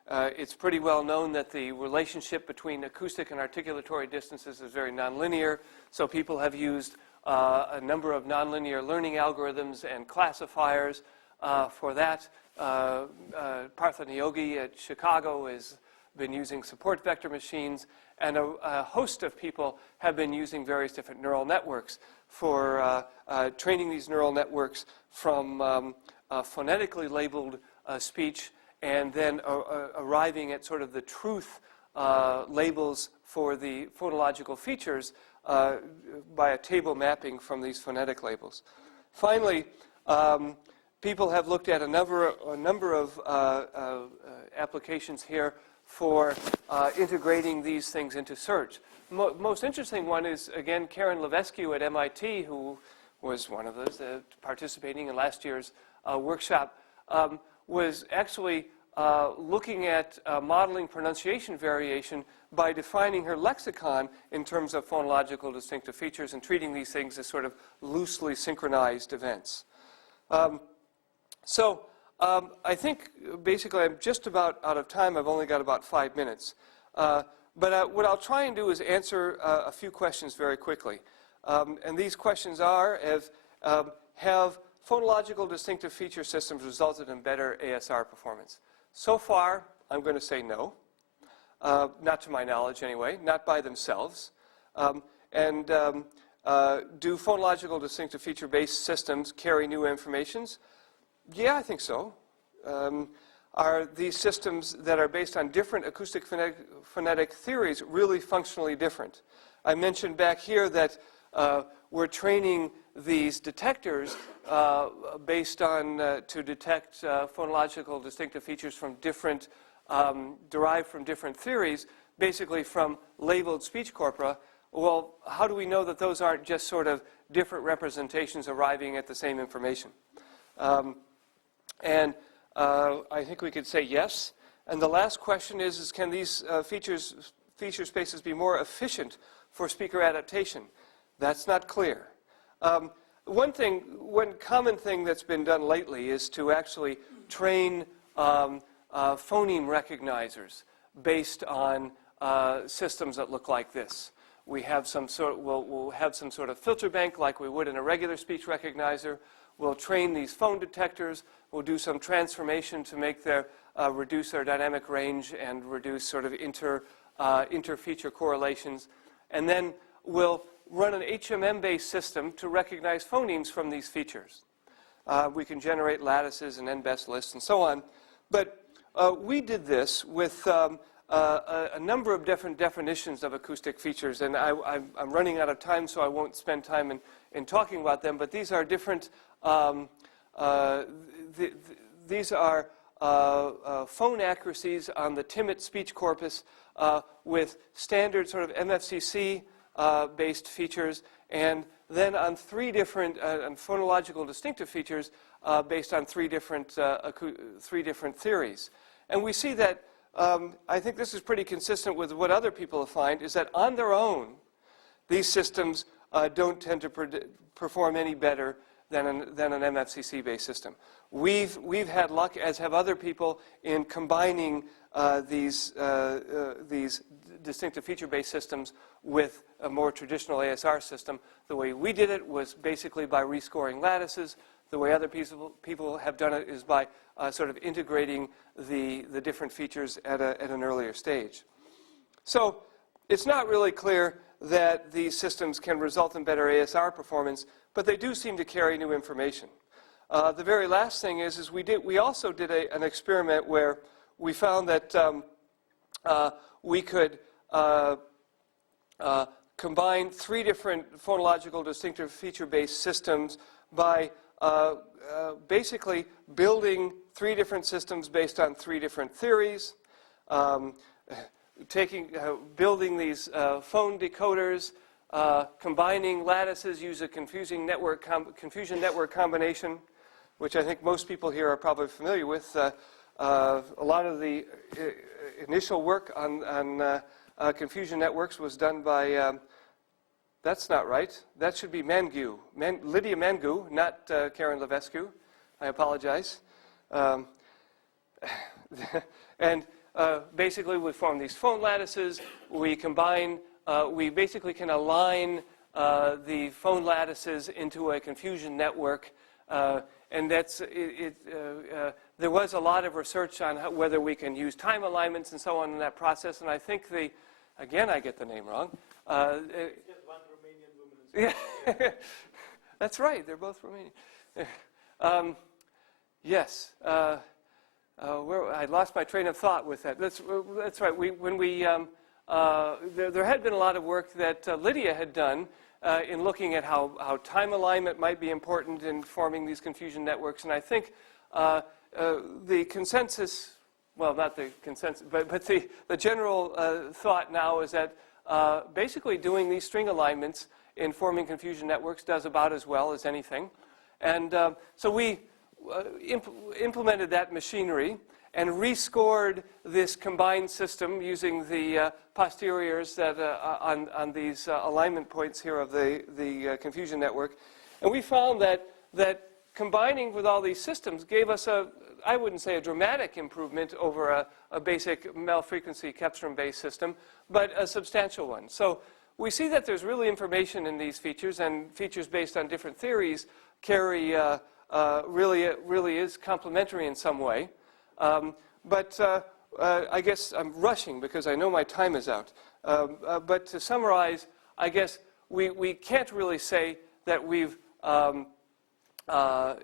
It's pretty well known that the relationship between acoustic and articulatory distances is very nonlinear, so people have used a number of nonlinear learning algorithms and classifiers for that. Partha Niyogi at Chicago has been using support vector machines, and a host of people have been using various different neural networks for training these neural networks from phonetically labeled speech, and then arriving at sort of the truth labels for the phonological features by a table mapping from these phonetic labels. Finally, people have looked at a number of applications here for integrating these things into search. Most interesting one is, again, Karen Levesque at MIT, who was one of those participating in last year's workshop, was actually looking at modeling pronunciation variation by defining her lexicon in terms of phonological distinctive features and treating these things as sort of loosely synchronized events. I think basically I'm just about out of time. I've only got about 5 minutes. But what I'll try and do is answer a few questions very quickly. And these questions are, have phonological distinctive feature systems resulted in better ASR performance? So far, I'm going to say no. Not to my knowledge anyway, not by themselves. Do phonological distinctive feature-based systems carry new informations? Yeah, I think so. Are these systems that are based on different acoustic phonetic theories really functionally different? I mentioned back here that we're training these detectors based on to detect phonological distinctive features from different derived from different theories, basically from labeled speech corpora. Well, how do we know that those aren't just sort of different representations arriving at the same information? I think we could say yes. And the last question is can these feature spaces be more efficient for speaker adaptation? That's not clear. One common thing that's been done lately is to actually train phoneme recognizers based on systems that look like this. We have we'll have some sort of filter bank like we would in a regular speech recognizer. We'll train these phone detectors. We'll do some transformation to make reduce their dynamic range and reduce sort of inter-feature correlations. And then we'll run an HMM-based system to recognize phonemes from these features. We can generate lattices and n-best lists and so on. But we did this with a number of different definitions of acoustic features. And I'm running out of time, so I won't spend time in talking about them. But these are different... these are phone accuracies on the Timmett speech corpus with standard sort of MFCC based features, and then on 3 different phonological distinctive features based on 3 different theories. And we see that I think this is pretty consistent with what other people have found, is that on their own, these systems don't tend to perform any better than an MFCC-based system. We've had luck, as have other people, in combining these distinctive feature-based systems with a more traditional ASR system. The way we did it was basically by rescoring lattices. The way other people have done it is by sort of integrating the different features at an earlier stage. So it's not really clear that these systems can result in better ASR performance, but they do seem to carry new information. The very last thing is we also did an experiment where we found that we could combine 3 different phonological distinctive feature-based systems by basically building 3 different systems based on 3 different theories, building these phone decoders, combining lattices, use a confusion network combination, which I think most people here are probably familiar with. A lot of the initial work on confusion networks was done by, that's not right, that should be Lydia Mangu, not Karen Levesque. I apologize. And basically we form these phone lattices, we combine, we basically can align the phone lattices into a confusion network, and that's there was a lot of research on whether we can use time alignments and so on in that process, and I think again I get the name wrong. Just one Romanian woman. Yeah, that's right, they're both Romanian. Yes. I lost my train of thought with that. That's right. There had been a lot of work that Lydia had done in looking at how time alignment might be important in forming these confusion networks, and I think the consensus well, not the consensus, but the general thought now is that basically doing these string alignments in forming confusion networks does about as well as anything. And so we implemented that machinery and rescored this combined system using the posteriors that on these alignment points here of the confusion network. And we found that combining with all these systems gave us I wouldn't say a dramatic improvement over a basic Mel-frequency Kepstrom-based system, but a substantial one. So we see that there's really information in these features, and features based on different theories carry really is complementary in some way. But I guess I'm rushing because I know my time is out. But to summarize, I guess we can't really say that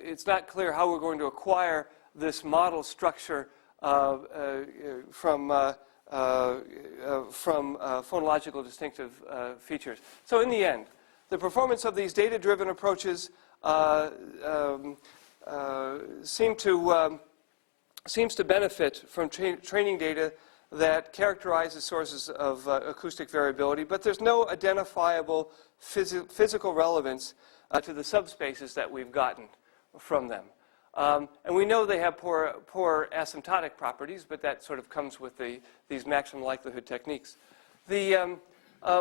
it's not clear how we're going to acquire this model structure from phonological distinctive features. So in the end, the performance of these data-driven approaches seems to benefit from training data that characterizes sources of acoustic variability, but there's no identifiable physical relevance to the subspaces that we've gotten from them. And we know they have poor asymptotic properties, but that sort of comes with these maximum likelihood techniques.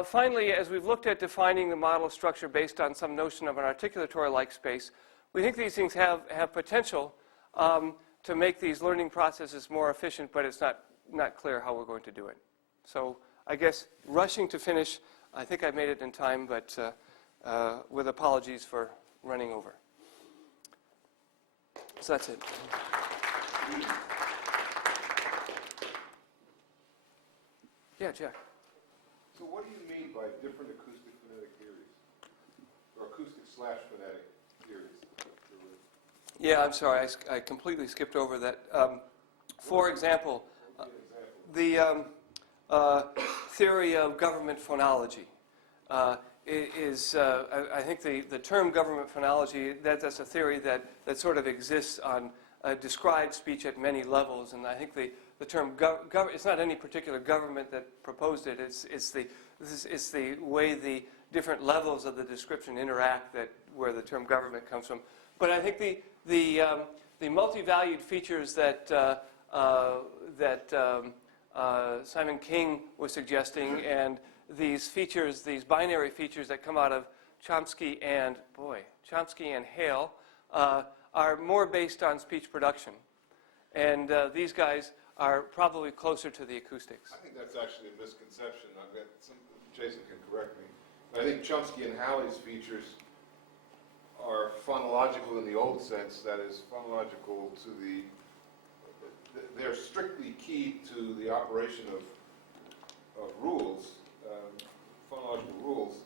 Finally, as we've looked at defining the model structure based on some notion of an articulatory-like space, we think these things have potential to make these learning processes more efficient, but it's not clear how we're going to do it. So I guess rushing to finish, I think I made it in time, but with apologies for running over. So that's it. Yeah, Jack. So what do you mean by different acoustic phonetic theories? Or acoustic/phonetic theories? Yeah, I'm sorry, I completely skipped over that. For example, the theory of government phonology is, I think the term government phonology, that's a theory that sort of exists on described speech at many levels, and I think the term it's not any particular government that proposed it, it's the way the different levels of the description interact where the term government comes from. But I think the multi-valued features that Simon King was suggesting, and these features, these binary features that come out of Chomsky and Hale, are more based on speech production. And these guys are probably closer to the acoustics. I think that's actually a misconception. Jason can correct me. I think Chomsky and Halley's features are phonological in the old sense, that is, phonological to they're strictly key to the operation of rules, phonological rules.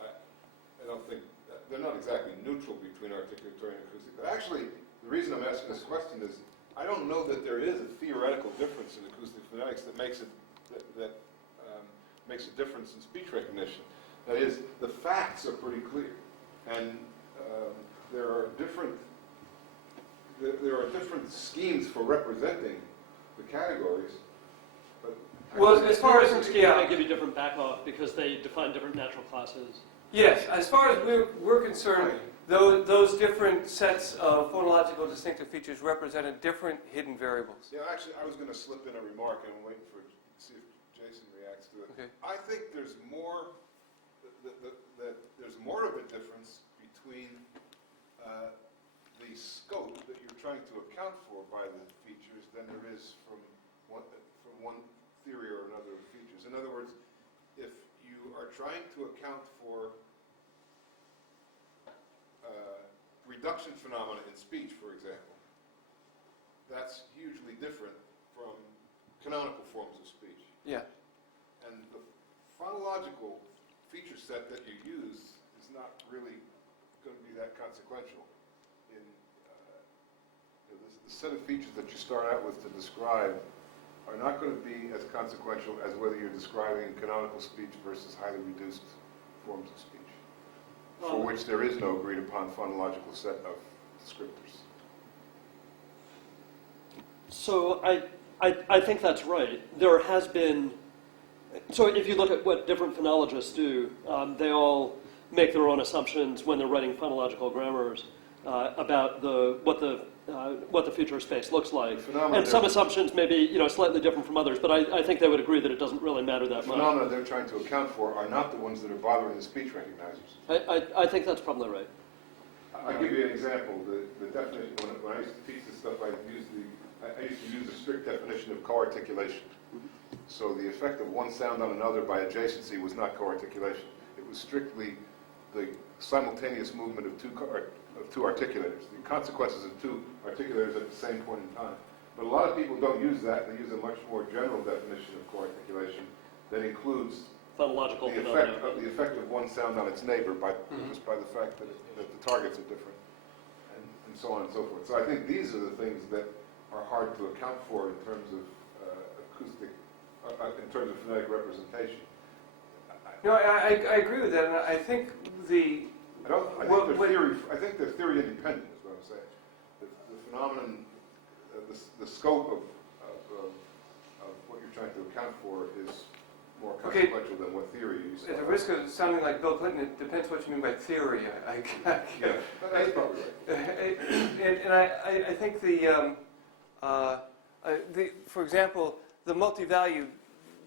I don't think, they're not exactly neutral between articulatory and acoustic. But actually, the reason I'm asking this question is, I don't know that there is a theoretical difference in acoustic phonetics that makes a difference in speech recognition. That is, the facts are pretty clear, and there are different schemes for representing the categories. But well, as far as they give you different backoff because they define different natural classes. Yes, as far as we're concerned, those different sets of phonological distinctive features represented different hidden variables. Yeah, actually, I was going to slip in a remark, and I'm waiting to see if Jason reacts to it. Okay. I think there's more there's more of a difference between the scope that you're trying to account for by the features than there is from one theory or another of features. In other words, if you are trying to account for reduction phenomena in speech, for example, that's hugely different from canonical forms of speech. Yeah. And the phonological feature set that you use is not really going to be that consequential. The set of features that you start out with to describe are not going to be as consequential as whether you're describing canonical speech versus highly reduced forms of speech, for which there is no agreed upon phonological set of descriptors. So I think that's right. There has been, so if you look at what different phonologists do, they all make their own assumptions when they're writing phonological grammars about what the future space looks like. And some assumptions may be slightly different from others, but I think they would agree that it doesn't really matter that much. The phenomena they're trying to account for are not the ones that are bothering the speech recognizers. I think that's probably right. I'll give you an example. The definition, when I used to teach this stuff, I used to use the strict definition of co-articulation. So the effect of one sound on another by adjacency was not co-articulation. It was strictly the simultaneous movement of two articulators, the consequences of two articulators at the same point in time. But a lot of people don't use that. They use a much more general definition of co-articulation that includes Phonological the effect of one sound on its neighbor just by the fact that the targets are different, and so on and so forth. So I think these are the things that are hard to account for in terms of acoustic, in terms of phonetic representation. No, I agree with that, and I think I think they're theory independent, is what I'm saying. The phenomenon, the scope of what you're trying to account for is more consequential than what theory you use. At the risk of sounding like Bill Clinton, it depends what you mean by theory. Yeah, that's probably right. And I think for example, the multi-valued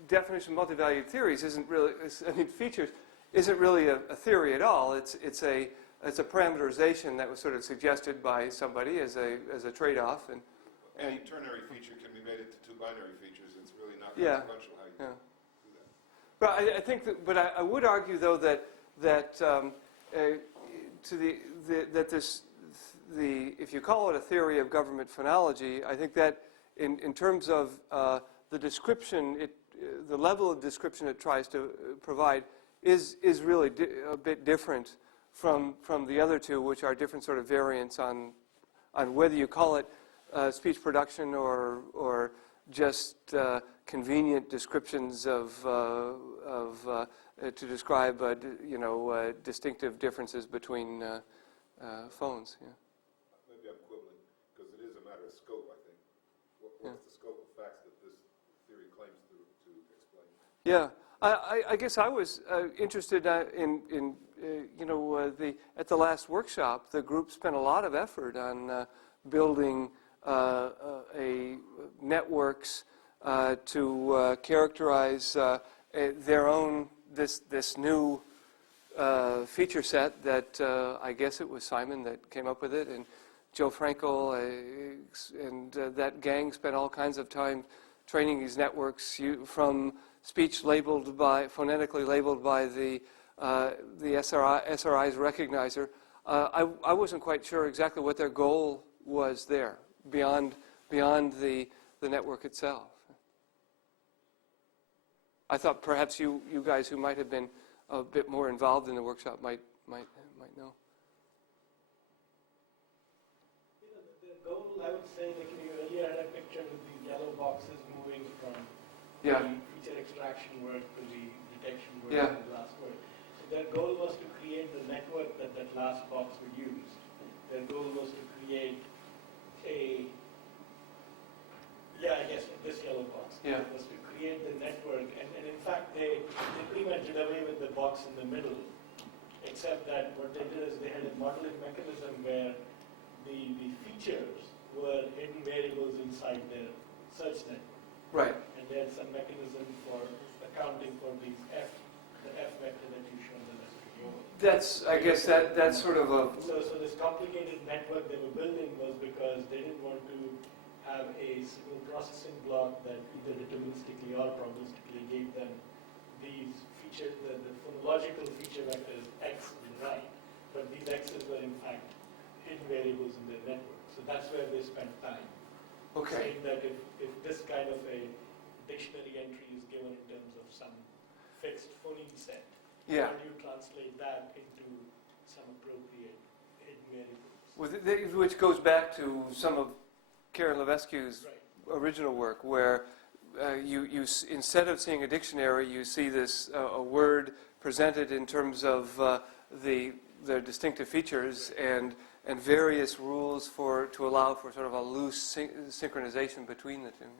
definition of multi-valued theories isn't really, features isn't really a theory at all. It's a parameterization that was sort of suggested by somebody as a trade-off. And Any ternary feature can be made into two binary features. It's really not Yeah. consequential how you do that. But I think that, but I would argue though that if you call it a theory of government phonology, I think that in terms of the description, the level of description it tries to provide is really a bit different from the other two, which are different sort of variants on whether you call it speech production or just convenient descriptions to describe distinctive differences between phones. Yeah. Maybe I'm quibbling because it is a matter of scope. I think. What's the scope of facts that this theory claims to explain? Yeah, I guess I was interested in at the last workshop, the group spent a lot of effort on building networks to characterize their own this new feature set that I guess it was Simon that came up with it, and Joe Frankel and that gang spent all kinds of time training these networks from speech phonetically labeled by the SRI's recognizer. I wasn't quite sure exactly what their goal was there beyond the network itself. I thought perhaps you guys who might have been a bit more involved in the workshop might know. The goal, I would say, like you earlier had a picture with the yellow boxes moving from Yeah. the feature extraction word to the detection word Yeah. to the last word. So their goal was to create the network that last box would use. Their goal was to create I guess this yellow box. Yeah. It was to create the network, and in fact they pretty much did away with the box in the middle, except that what they did is they had a modeling mechanism where the features were hidden variables inside their search network. Right. And they had some mechanism for accounting for the F vector that you showed in the That's, I guess that's sort of a... So this complicated network they were building was because they didn't want to have a single processing block that either deterministically or probabilistically gave them these features, the phonological feature vectors X and Y, but these X's were in fact hidden variables in their network. So that's where they spent time. Okay. Saying that if this kind of a dictionary entry is given in terms of some fixed phoneme set, Yeah. how do you translate that into some appropriate hidden variables? Which goes back to some of Karen Levesque's Right. original work, where you instead of seeing a dictionary, you see this a word presented in terms of their distinctive features and various rules to allow for sort of a loose synchronization between the two.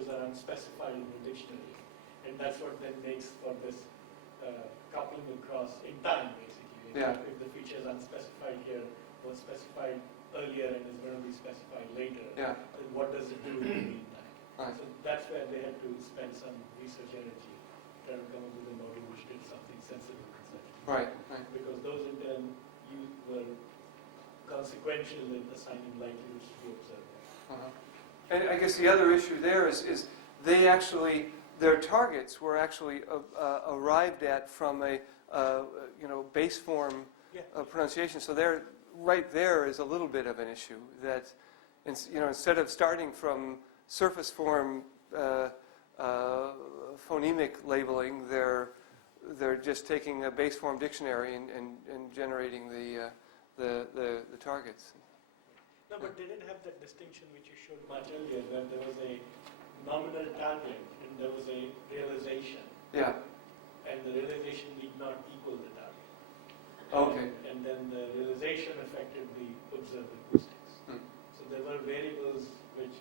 features are unspecified in the dictionary. And that's what then makes for this coupling across in time, basically. Yeah. If the feature is unspecified here, was specified earlier and is going to be specified later, Yeah. then what does it do in the meantime? Right. So that's where they had to spend some research energy trying to come up with a model which did something sensible conceptually. Right. Right. Because those in turn were consequential in assigning likelihoods to be observed. And I guess the other issue there is they actually, their targets were actually arrived at from a base form pronunciation. So there, right there is a little bit of an issue that, instead of starting from surface form phonemic labeling, they're just taking a base form dictionary and generating the targets. No, but they didn't have that distinction which you showed much earlier, where there was a nominal target and there was a realization. Yeah. And the realization need not equal the target. Okay. And then the realization affected the observed acoustics. So there were variables which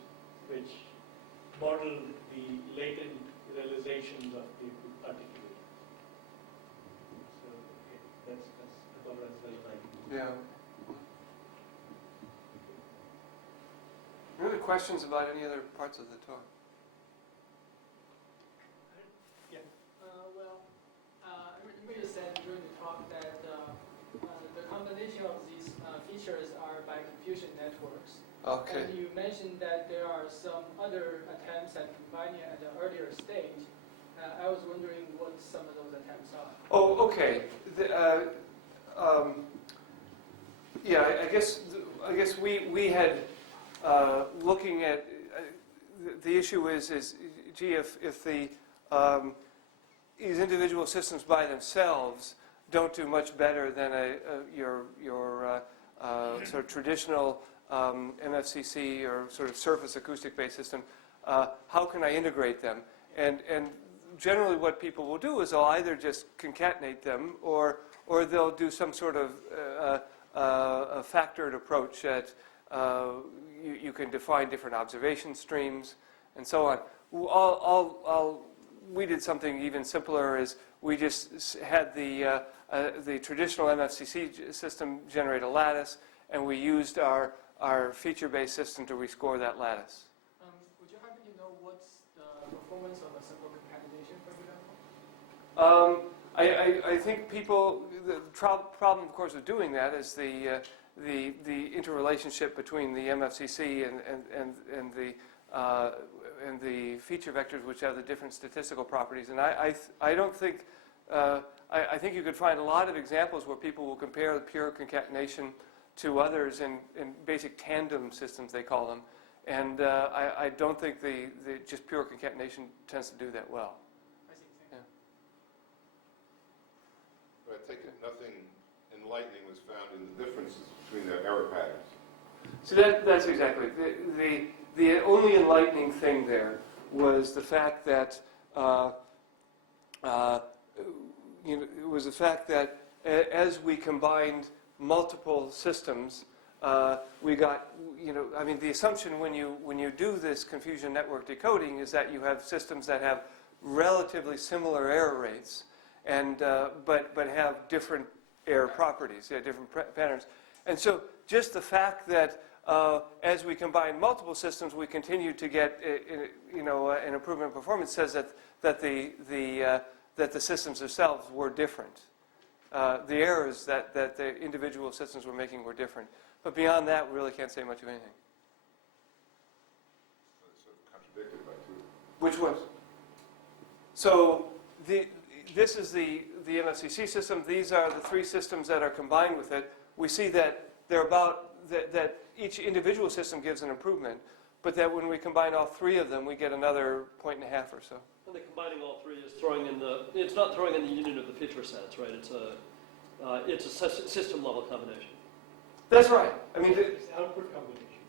modeled the latent realizations of the articulations. So that's about as well as I can do. Yeah. Any other questions about any other parts of the talk? Yeah. You said during the talk that the combination of these features are by confusion networks. Okay. And you mentioned that there are some other attempts at combining at an earlier stage. I was wondering what some of those attempts are. Oh, okay. I guess we had looking at the issue is gee, if the these individual systems by themselves don't do much better than your sort of traditional MFCC or sort of surface acoustic based system, how can I integrate them? And generally what people will do is they'll either just concatenate them or they'll do some sort of a factored approach that you can define different observation streams and so on. We did something even simpler is we just had the traditional MFCC system generate a lattice, and we used our feature-based system to rescore that lattice. Would you happen to know what's the performance of a simple concatenation, for example? I think the problem, of course, of doing that is the interrelationship between the MFCC and the feature vectors, which have the different statistical properties. And I don't think I think you could find a lot of examples where people will compare the pure concatenation to others in basic tandem systems, they call them. And I don't think the just pure concatenation tends to do that well. I see. Yeah. But I take it nothing enlightening was found in the differences between their error patterns. So that's exactly. The only enlightening thing there was the fact that it was the fact that as we combined multiple systems, we got the assumption when you do this confusion network decoding is that you have systems that have relatively similar error rates, and but have different error properties, different patterns, and so just the fact that as we combine multiple systems, we continue to get an improvement in performance says that the systems themselves were different. The errors that the individual systems were making were different. But beyond that, we really can't say much of anything. It's sort of contradicted by two. Which was? So this is the MFCC system. These are the three systems that are combined with it. We see that they're that each individual system gives an improvement, but that when we combine all three of them, we get another 1.5 or so. Well, the combining all three is throwing in it's not throwing in the union of the feature sets, right? It's a system level combination. That's right. I mean, It's output combination.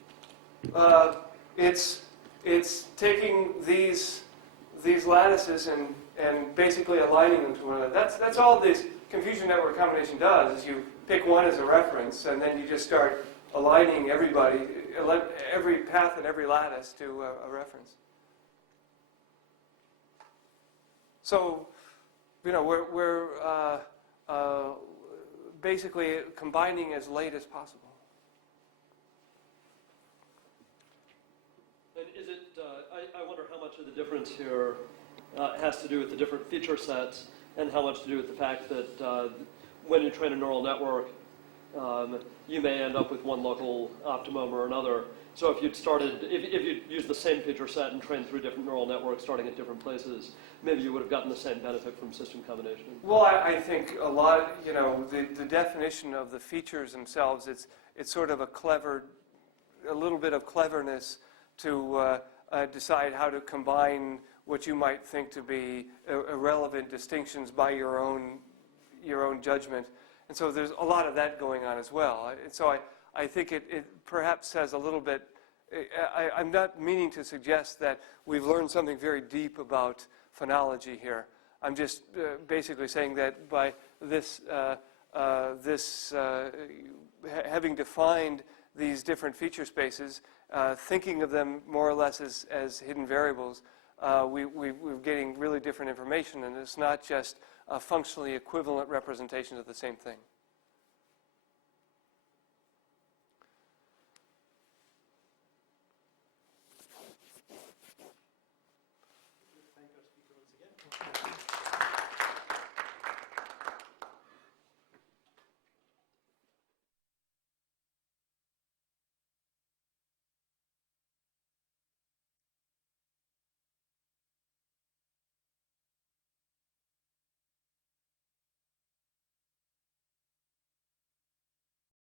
it's taking these lattices and basically aligning them to one another. That's all this confusion network combination does. Is you pick one as a reference, and then you just start aligning every path and every lattice to a reference. So, we're basically combining as late as possible. And is it, I wonder how much of the difference here has to do with the different feature sets and how much to do with the fact that when you train a neural network, you may end up with one local optimum or another. So if you'd used the same feature set and trained 3 different neural networks starting at different places, maybe you would have gotten the same benefit from system combination. Well, I think a lot, the definition of the features themselves, it's sort of a little bit of cleverness to decide how to combine what you might think to be irrelevant distinctions by your own judgment. And so there's a lot of that going on as well. And so I think it perhaps has a little bit, I'm not meaning to suggest that we've learned something very deep about phonology here. I'm just basically saying that by having defined these different feature spaces, thinking of them more or less as hidden variables, we're getting really different information, and it's not just functionally equivalent representations of the same thing.